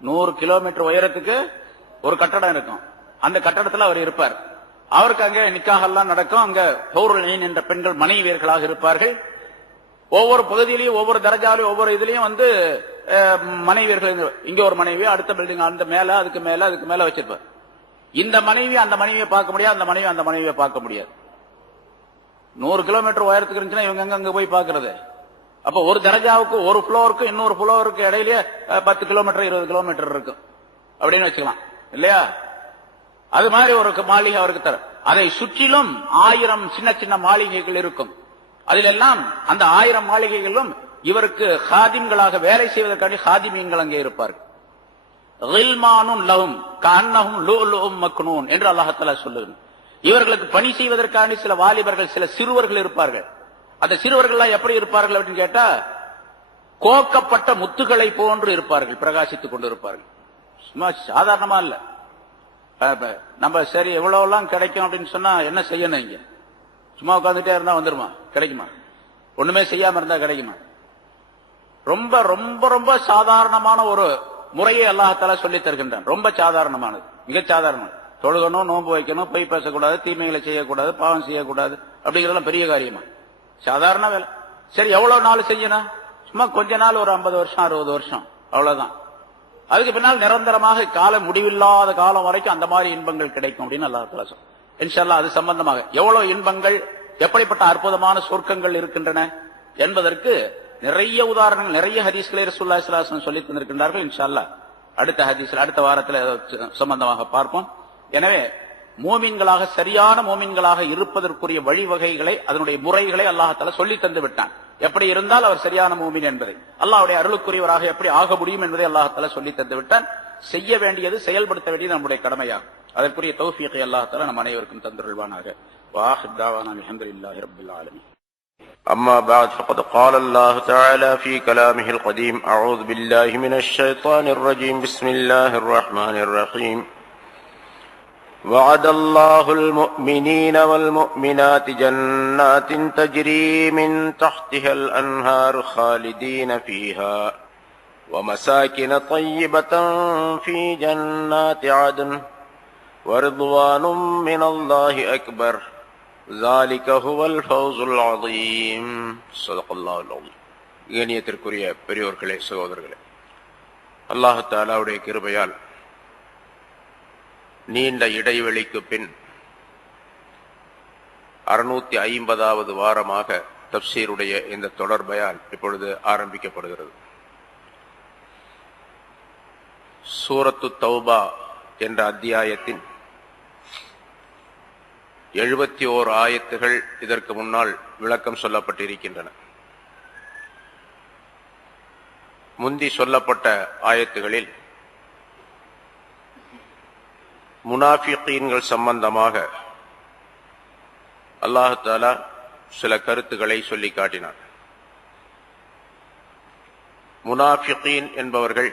100 கிலோமீட்டர் உயரத்துக்கு ஒரு கட்டடம் இருக்கும். அந்த கட்டடத்தில் அவர் இருப்பார். அவருக்கு அங்கே நிக்காஹ் எல்லாம் நடக்கும். அங்க ஹூருல் ஈன் என்ற பெண்கள் மனைவியர்களாக இருப்பார்கள். ஒவ்வொரு பகுதியிலையும் ஒவ்வொரு தரஜாலையும் ஒவ்வொரு இதுலயும் மனைவியர்கள் இங்க ஒரு மனைவி அடுத்த பில்டிங் அந்த மேல அதுக்கு மேல வச்சிருப்பார். இந்த மனைவி அந்த மனைவியை பார்க்க முடியாது, அந்த மனைவி அந்த மனைவியை பார்க்க முடியாது. 100 கிலோமீட்டர் உயரத்துக்கு இருந்துச்சுன்னா இவங்க அங்க போய் பாக்குறது. அப்ப ஒரு தரஜாவுக்கு ஒரு ஃப்ளோருக்கு இன்னொரு ஃப்ளோருக்கு இடையிலேயே 10 கிலோமீட்டர் 20 கிலோமீட்டர் இருக்கும் அப்படின்னு வச்சுக்கலாம் இல்லையா? அது மாதிரி ஒரு மாளிகை அவருக்கு தர. அதை சுற்றிலும் 1000 சின்ன சின்ன மாளிகைகள் இருக்கும். அதிலெல்லாம் அந்த 1000 மாளிகைகளும் இவருக்கு ஹாதிம்களாக வேலை செய்வதற்காண்டி ஹாதிமீன்கள் அங்கே இருப்பார்கள். என்று அல்லாஹ் தஆலா சொல்லுகிறார். இவர்களுக்கு பணி செய்வதற்காண்டி சில வாலிபர்கள் சில சிறுவர்கள் இருப்பார்கள். அந்த சிறுவர்கள் எப்படி இருப்பார்கள் அப்படின்னு கேட்டா கோக்கப்பட்ட முத்துக்களை போன்று இருப்பார்கள், பிரகாசித்துக் கொண்டு இருப்பார்கள். சும்மா சாதாரணமா இல்ல. நம்ம சரி எவ்வளவு எல்லாம் கிடைக்கும் அப்படின்னு சொன்னா என்ன செய்யணும்? இங்க சும்மா உட்காந்துட்டே இருந்தா வந்துருமா? கிடைக்குமா? ஒண்ணுமே செய்யாம இருந்தா கிடைக்குமா? ரொம்ப ரொம்ப ரொம்ப சாதாரணமான ஒரு முறையை அல்லாஹ் தஆலா சொல்லி தருகின்றான். ரொம்ப சாதாரணமானது, மிக சாதாரணம். தொழுகணும், நோன்பு வைக்கணும், பொய் பேசக்கூடாது, தீமைகளை செய்யக்கூடாது, பாவம் செய்யக்கூடாது, அப்படிங்கறதெல்லாம் பெரிய காரியமா? சாதாரண வேலை. சரி எவ்வளவு நாள் செய்யணும்? சும்மா கொஞ்ச நாள், ஒரு 50 வருஷம் 60 வருஷம், அவ்வளவுதான். அதுக்கு பின்னால் நிரந்தரமாக காலம் முடிவில்லாத காலம் வரைக்கும் அந்த மாதிரி இன்பங்கள் கிடைக்கும் அப்படின்னு அல்லாஹ் தஆலா சொல்றான். இன்ஷா அல்லாஹ் அது சம்பந்தமாக எவ்வளவு இன்பங்கள், எப்படிப்பட்ட அற்புதமான சொர்க்கங்கள் இருக்கின்றன என்பதற்கு நிறைய உதாரணங்கள், நிறைய ஹதீஸ்களை ரசூலுல்லாஹி ஸல்லல்லாஹு அலைஹி வஸல்லம் சொல்லி தந்திருக்கின்றார்கள். இன்ஷா அல்லாஹ் அடுத்த ஹதீஸ்ல அடுத்த வாரத்தில் சம்பந்தமாக பார்ப்போம். எனவே மூமின்களாக, சரியான மூமின்களாக இருப்பதற்குரிய வழிவகைகளை, அதனுடைய முறைகளை அல்லாஹ் தஆலா சொல்லி தந்து விட்டான். எப்படி இருந்தால் அவர் சரியான மூமின் என்பதை, அல்லாஹ்வுடைய அருளுக்குரியவராக எப்படி ஆக முடியும் என்பதை அல்லாஹ் தஆலா சொல்லி தந்து விட்டான். செய்ய வேண்டியது, செயல்படுத்த வேண்டியது நம்முடைய கடமையாகும். அதற்குரிய தௌஃபீகை அல்லாஹ் தஆலா நம் அனைவருக்கும் தந்தருள்வானாக. وآخر دعوانا الحمد لله رب العالمين. أما بعد فقد قال الله تعالى في كلامه القديم: أعوذ بالله من الشيطان الرجيم. بسم الله الرحمن الرحيم. وعد الله المؤمنين والمؤمنات جنات تجري من تحتها الأنهار خالدين فيها ومساكن طيبة في جنات عدن ورضوان من الله أكبر ذلك هو الفوز العظيم. صدق الله العظيم. கண்ணியத்திற்குரிய பெரியோர்களே, சகோதரர்களே, அல்லாஹ் தஆலாவுடைய கிருபையால் நீண்ட இடைவெளிக்கு பின் 650வது வாரமாக தப்சீருடைய இந்த தொடர் பயான் இப்பொழுது ஆரம்பிக்கப்படுகிறது. சூரத்து தௌபா என்ற அத்தியாயத்தின் 71 ஆயத்துகள் இதற்கு முன்னால் விளக்கம் சொல்லப்பட்டிருக்கின்றன. முந்தி சொல்லப்பட்ட ஆயத்துகளில் முனாஃபிகீன்கள் சம்பந்தமாக அல்லாஹ் தஆலா சில கருத்துக்களை சொல்லி காட்டினார். முனாஃபிகீன் என்பவர்கள்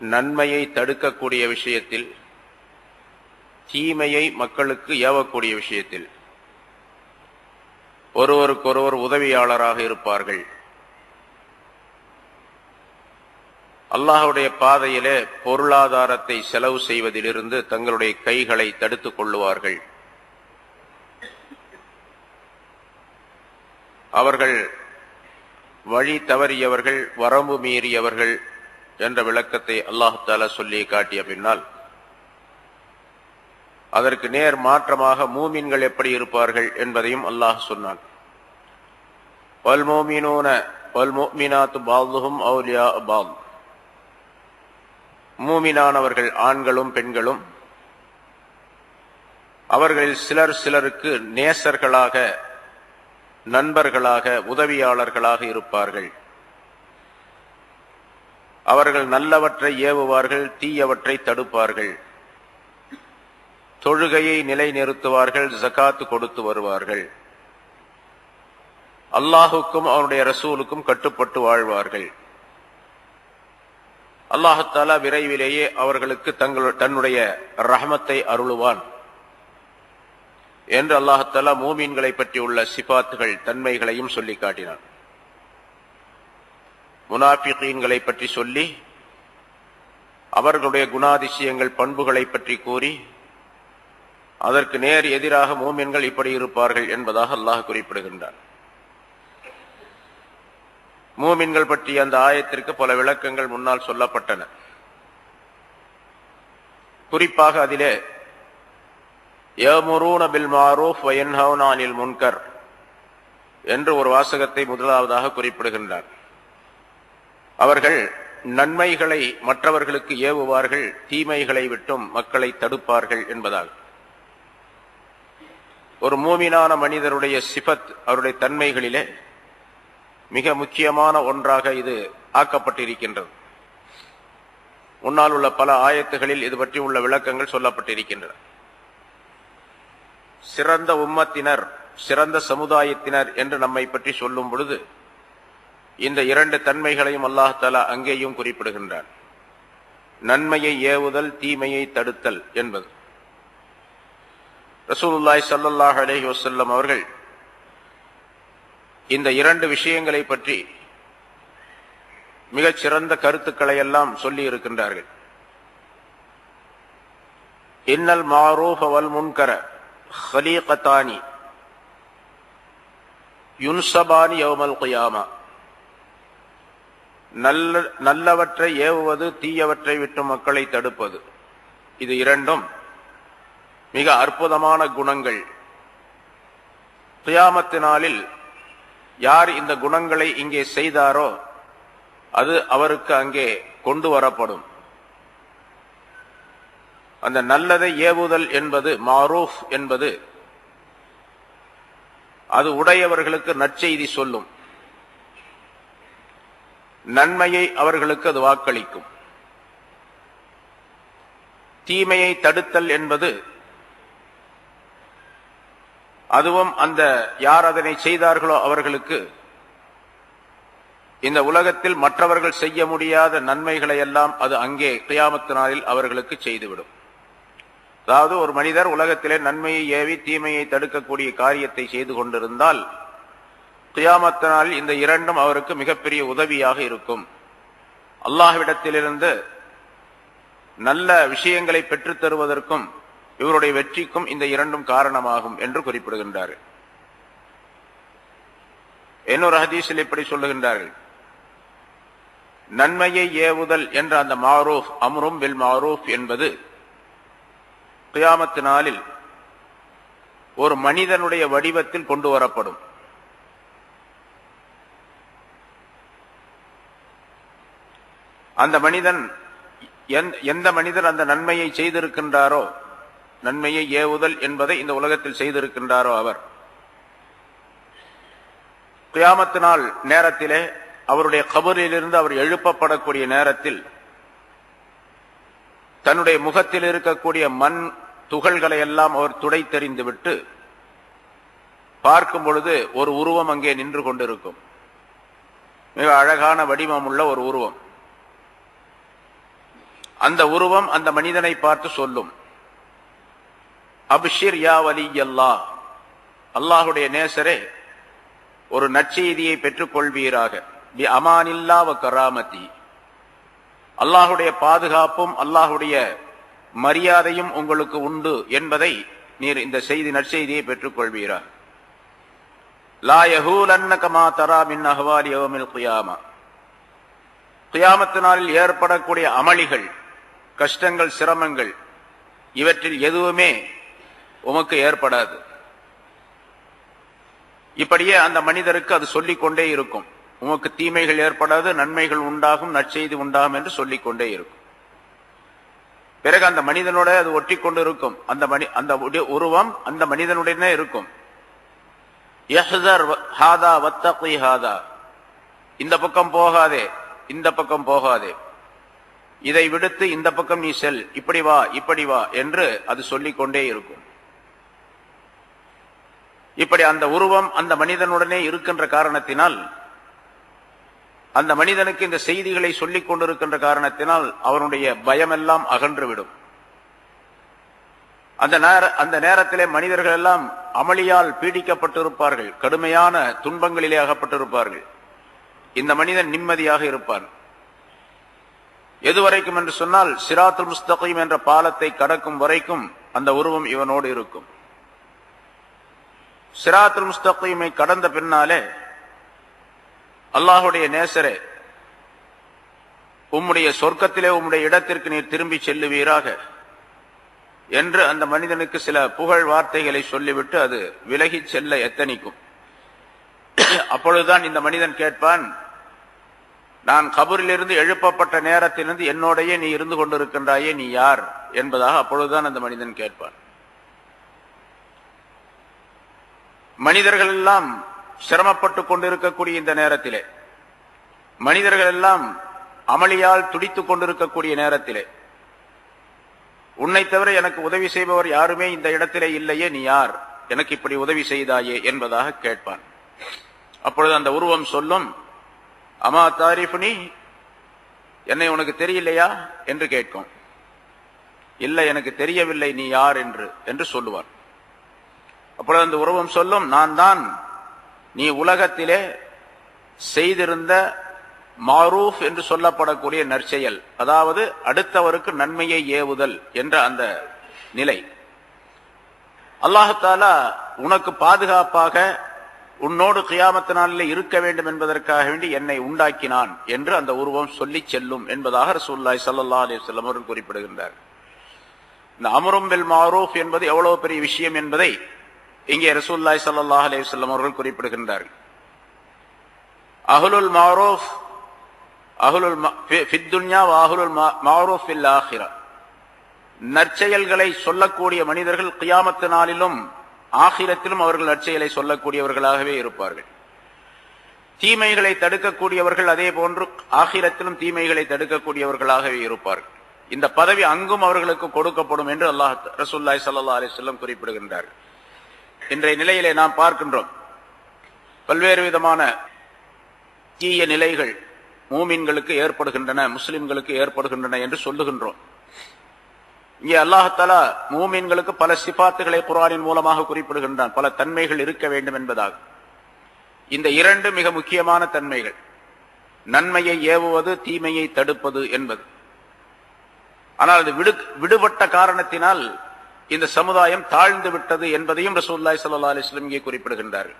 நன்மையை தடுக்கக்கூடிய விஷயத்தில், தீமையை மக்களுக்கு ஏவக்கூடிய விஷயத்தில் ஒருவருக்கொருவர் உதவியாளராக இருப்பார்கள். அல்லாஹ்வுடைய பாதையிலே பொருளாதாரத்தை செலவு செய்வதிலிருந்து தங்களுடைய கைகளை தடுத்துக் கொள்ளுவார்கள். அவர்கள் வழி தவறியவர்கள், வரம்பு மீறியவர்கள் என்ற விளக்கத்தை அல்லாஹ் தஆலா சொல்லி காட்டிய பின்னால் அதற்கு நேர் மாற்றமாக மூமின்கள் எப்படி இருப்பார்கள் என்பதையும் அல்லாஹ் சொன்னான். வல் முஃமினூன வல் முஃமினாத்து பஅதுஹும் அவுலியாஉ பஅத். மூமினானவர்கள் ஆண்களும் பெண்களும் அவர்களில் சிலர் சிலருக்கு நேசர்களாக, நண்பர்களாக, உதவியாளர்களாக இருப்பார்கள். அவர்கள் நல்லவற்றை ஏவுவார்கள், தீயவற்றை தடுப்பார்கள். தொழுகையை நிலைநிறுத்துவார்கள், ஜகாத்து கொடுத்து வருவார்கள். அல்லாஹுக்கும் அவனுடைய ரசூலுக்கும் கட்டுப்பட்டு வாழ்வார்கள். அல்லாஹ் தஆலா விரைவிலேயே அவர்களுக்கு தன்னுடைய ரஹ்மத்தை அருளுவான் என்று அல்லாஹ் தஆலா மூமின்களை பற்றியுள்ள சிபாத்துகள், தன்மைகளையும் சொல்லி காட்டினான். முனாஃபிகீன்களை பற்றி சொல்லி அவர்களுடைய குணாதிசயங்கள், பண்புகளை பற்றி கூறி அதற்கு நேர் எதிராக மூமின்கள் இப்படி இருப்பார்கள் என்பதாக அல்லாஹ் குறிப்பிடுகின்றான். மூமின்கள் பற்றிய அந்த ஆயத்திற்கு பல விளக்கங்கள் முன்னால் சொல்லப்பட்டன. குறிப்பாக அதிலே யமுரூன பில் மாரூஃப் வ யன்ஹவுன அனில் முன்கர் என்று ஒரு வாசகத்தை முதலாவதாக குறிப்பிடுகின்றார். அவர்கள் நன்மைகளை மற்றவர்களுக்கு ஏவுவார்கள், தீமைகளை விட்டும் மக்களை தடுப்பார்கள் என்பதாக. ஒரு மூமினான மனிதருடைய சிஃபத், அவருடைய தன்மைகளிலே மிக முக்கியமான ஒன்றாக இது ஆக்கப்பட்டிருக்கின்றது. முன்னால் உள்ள பல ஆயத்துகளில் இது பற்றி உள்ள விளக்கங்கள் சொல்லப்பட்டிருக்கின்றன. சிறந்த உம்மத்தினர், சிறந்த சமுதாயத்தினர் என்று நம்மை பற்றி சொல்லும் பொழுது இந்த இரண்டு தன்மைகளையும் அல்லாஹ் தஆலா அங்கேயும் குறிப்பிடுகின்றார். நன்மையை ஏவுதல், தீமையை தடுத்தல் என்பது. ரசூலுல்லாஹி ஸல்லல்லாஹு அலைஹி வஸல்லம் அவர்கள் இந்த இரண்டு விஷயங்களை பற்றி மிகச் சிறந்த கருத்துக்களை எல்லாம் சொல்லி இருக்கின்றார்கள். இன்னல் மாரூஃப வல் முன்கர ஹலீகத்தானி யுன்சபானி யௌமல் கியாமா. நல்லவற்றை ஏவுவது, தீயவற்றை விட்டு மக்களை தடுப்பது, இது இரண்டும் மிக அற்புதமான குணங்கள். கியாமத்து நாளில் யார் இந்த குணங்களை இங்கே செய்தாரோ அது அவருக்கு அங்கே கொண்டு வரப்படும். அந்த நல்லதை ஏவுதல் என்பது, மாரூஃப் என்பது, அது உடையவர்களுக்கு நற்செய்தி சொல்லும், நன்மையை அவர்களுக்கு அது வாக்களிக்கும். தீமையை தடுத்தல் என்பது, அதுவும் அந்த யார் அதனை செய்தார்களோ அவர்களுக்கு இந்த உலகத்தில் மற்றவர்கள் செய்ய முடியாத நன்மைகளை எல்லாம் அது அங்கே கியாமத்து நாளில் அவர்களுக்கு செய்துவிடும். அதாவது ஒரு மனிதர் உலகத்திலே நன்மையை ஏவி தீமையை தடுக்கக்கூடிய காரியத்தை செய்து கொண்டிருந்தால் கியாமத்து நாளில் இந்த இரண்டும் அவருக்கு மிகப்பெரிய உதவியாக இருக்கும். அல்லாஹ்விடத்திலிருந்து நல்ல விஷயங்களை பெற்றுத் தருவதற்கும் இவருடைய வெற்றிக்கும் இந்த இரண்டும் காரணமாகும் என்று குறிப்பிடுகின்றார்கள். இன்னொரு ஹதீஸில் இப்படி சொல்லுகின்றார்கள், நன்மையை ஏவுதல் என்ற அந்த மாரூஃப், அம்ரும் பில் மாரூஃப் என்பது கியாமத்து நாளில் ஒரு மனிதனுடைய வடிவத்தில் கொண்டு வரப்படும். அந்த மனிதன், எந்த மனிதர் அந்த நன்மையை செய்திருக்கின்றாரோ, நன்மையை ஏவுதல் என்பதை இந்த உலகத்தில் செய்திருக்கின்றாரோ அவர் கியாமத்து நாள் நேரத்திலே அவருடைய கபரிலிருந்து அவர் எழுப்பப்படக்கூடிய நேரத்தில் தன்னுடைய முகத்தில் இருக்கக்கூடிய மண் துகள்களை எல்லாம் அவர் துடைத்தெறிந்து விட்டு பார்க்கும் பொழுது ஒரு உருவம் அங்கே நின்று கொண்டிருக்கும். மிக அழகான வடிவம் உள்ள ஒரு உருவம். அந்த உருவம் அந்த மனிதனை பார்த்து சொல்லும், அப்ஷிர் யா வலியல்லாஹ், அல்லாஹுடைய நேசரே ஒரு நற்செய்தியை பெற்றுக் கொள்வீராக, பி அமானில்லா வ கராமதி, அல்லாஹுடைய பாதுகாப்பும் அல்லாஹுடைய மரியாதையும் உங்களுக்கு உண்டு என்பதை நீர் இந்த செய்தி, நற்செய்தியை பெற்றுக் கொள்வீராக. லா யஹூலன்னக மா தரா மின் அஹ்வாலி யௌமில் கியாமா, கியாமத்து நாளில் ஏற்படக்கூடிய அமளிகள், கஷ்டங்கள், சிரமங்கள், இவற்றில் எதுவுமே உமக்கு ஏற்படாது. இப்படியே அந்த மனிதருக்கு அது சொல்லிக் கொண்டே இருக்கும், உமக்கு தீமைகள் ஏற்படாது, நன்மைகள் உண்டாகும், நற்செய்தி உண்டாகும் என்று சொல்லிக் கொண்டே இருக்கும். பிறகு அந்த மனிதனோட அது ஒட்டி கொண்டு இருக்கும். அந்த உருவம் அந்த மனிதனுடனே இருக்கும். யஹ்தர் ஹாதா வத்தகி ஹாதா, இந்த பக்கம் போகாதே, இந்த பக்கம் போகாதே, இதை விடுத்து இந்த பக்கம் நீ செல், இப்படி வா, இப்படி வா என்று அது சொல்லிக் கொண்டே இருக்கும். இப்படி அந்த உருவம் அந்த மனிதனுடனே இருக்கின்ற காரணத்தினால், அந்த மனிதனுக்கு இந்த செய்திகளை சொல்லிக் கொண்டிருக்கின்ற காரணத்தினால் அவனுடைய பயமெல்லாம் அகன்றுவிடும். அந்த நேரத்திலே மனிதர்கள் எல்லாம் அமளியால் பீடிக்கப்பட்டிருப்பார்கள், கடுமையான துன்பங்களிலே அகப்பட்டிருப்பார்கள். இந்த மனிதன் நிம்மதியாக இருப்பான். எதுவரைக்கும் என்று சொன்னால், சிராத்துல் முஸ்தகீம் என்ற பாலத்தை கடக்கும் வரைக்கும் அந்த உருவம் இவனோடு இருக்கும். சிராத்துல் முஸ்தகீமை கடந்த பின்னாலே அல்லாஹுடைய நேசரே, உம்முடைய சொர்க்கத்திலே உம்முடைய இடத்திற்கு நீர் திரும்பி செல்லுவீராக என்று அந்த மனிதனுக்கு சில புகழ் வார்த்தைகளை சொல்லிவிட்டு அது விலகிச் செல்ல எத்தனிக்கும். அப்பொழுதுதான் இந்த மனிதன் கேட்பான், நான் கபரிலிருந்து எழுப்பப்பட்ட நேரத்திலிருந்து என்னோடையே நீ இருந்து கொண்டிருக்கின்றாயே, நீ யார் என்பதாக அப்பொழுதுதான் அந்த மனிதன் கேட்பான். மனிதர்கள் எல்லாம் சிரமப்பட்டுக் கொண்டிருக்கக்கூடிய இந்த நேரத்திலே, மனிதர்கள் எல்லாம் அமளியால் துடித்துக் கொண்டிருக்கக்கூடிய நேரத்திலே, உன்னை தவிர எனக்கு உதவி செய்பவர் யாருமே இந்த இடத்திலே இல்லையே, நீ யார், எனக்கு இப்படி உதவி செய்தாயே என்பதாக கேட்பான். அப்பொழுது அந்த உருவம் சொல்லும், அமா தாரிஃப்னி, என்னை உனக்கு தெரியலையா என்று கேட்கும். இல்லை, எனக்கு தெரியவில்லை நீ யார் என்று சொல்லுவார். அப்பொழுது அந்த உருவம் சொல்லும், நான் தான் நீ உலகத்திலே செய்திருந்த மாரூஃப் என்று சொல்லப்படக்கூடிய நற்செயல், அதாவது அடுத்தவருக்கு நன்மையை ஏவுதல் என்ற அந்த நிலை. அல்லாஹ் தஆலா உனக்கு பாதுகாப்பாக உன்னோடு கியாமத் நாளிலே இருக்க வேண்டும் என்பதற்காக வேண்டி என்னை உண்டாக்கினான் என்று அந்த உருவம் சொல்லி செல்லும் என்பதாக ரசூலுல்லாஹி ஸல்லல்லாஹு அலைஹி வஸல்லம் அவர்கள் குறிப்பிடுகின்றார். இந்த அம்ரும் பில் மாரூஃப் என்பது எவ்வளவு பெரிய விஷயம் என்பதை இங்கே ரசூலுல்லாஹி ஸல்லல்லாஹு அலைஹி வஸல்லம் அவர்கள் குறிப்பிடுகின்றார்கள். அஹ்லுல் மாரூஃப் அஹ்லுல் ஃபித் துன்யா வ அஹ்லுல் மாரூஃப் ஃபில் ஆখিরা. நற்செயல்களை சொல்லக்கூடிய மனிதர்கள் கியாமத் நாளிலும் ஆகிரத்திலும் அவர்கள் நற்செயலை சொல்லக்கூடியவர்களாகவே இருப்பார்கள். தீமைகளை தடுக்கக்கூடியவர்கள் அதே போன்று ஆகிரத்திலும் தீமைகளை தடுக்கக்கூடியவர்களாகவே இருப்பார்கள். இந்த பதவி அங்கும் அவர்களுக்கு கொடுக்கப்படும் என்று அல்லாஹ் ரசூலுல்லாஹி ஸல்லல்லாஹு அலைஹி வஸல்லம் குறிப்பிடுகின்றார். இன்றைய நிலையிலே நாம் பார்க்கின்றோம், பல்வேறு விதமான தீய நிலைகள் மூமின்களுக்கு ஏற்படுகின்றன, முஸ்லிம்களுக்கு ஏற்படுகின்றன என்று சொல்லுகின்றோம். இங்கே அல்லாஹ் தஆலா மூமின்களுக்கு பல சிபாத்துகளை குர்ஆனின் மூலமாக குறிப்பிடுகின்றான், பல தன்மைகள் இருக்க வேண்டும் என்பதாக. இந்த இரண்டு மிக முக்கியமான தன்மைகள், நன்மையை ஏவுவது, தீமையை தடுப்பது என்பது. ஆனால் அது விடுபட்ட காரணத்தினால் இந்த சமுதாயம் தாழ்ந்து விட்டது என்பதையும் ரசூலுல்லாஹி ஸல்லல்லாஹு அலைஹி வஸல்லம் இங்கே குறிப்பிடுகின்றார்கள்.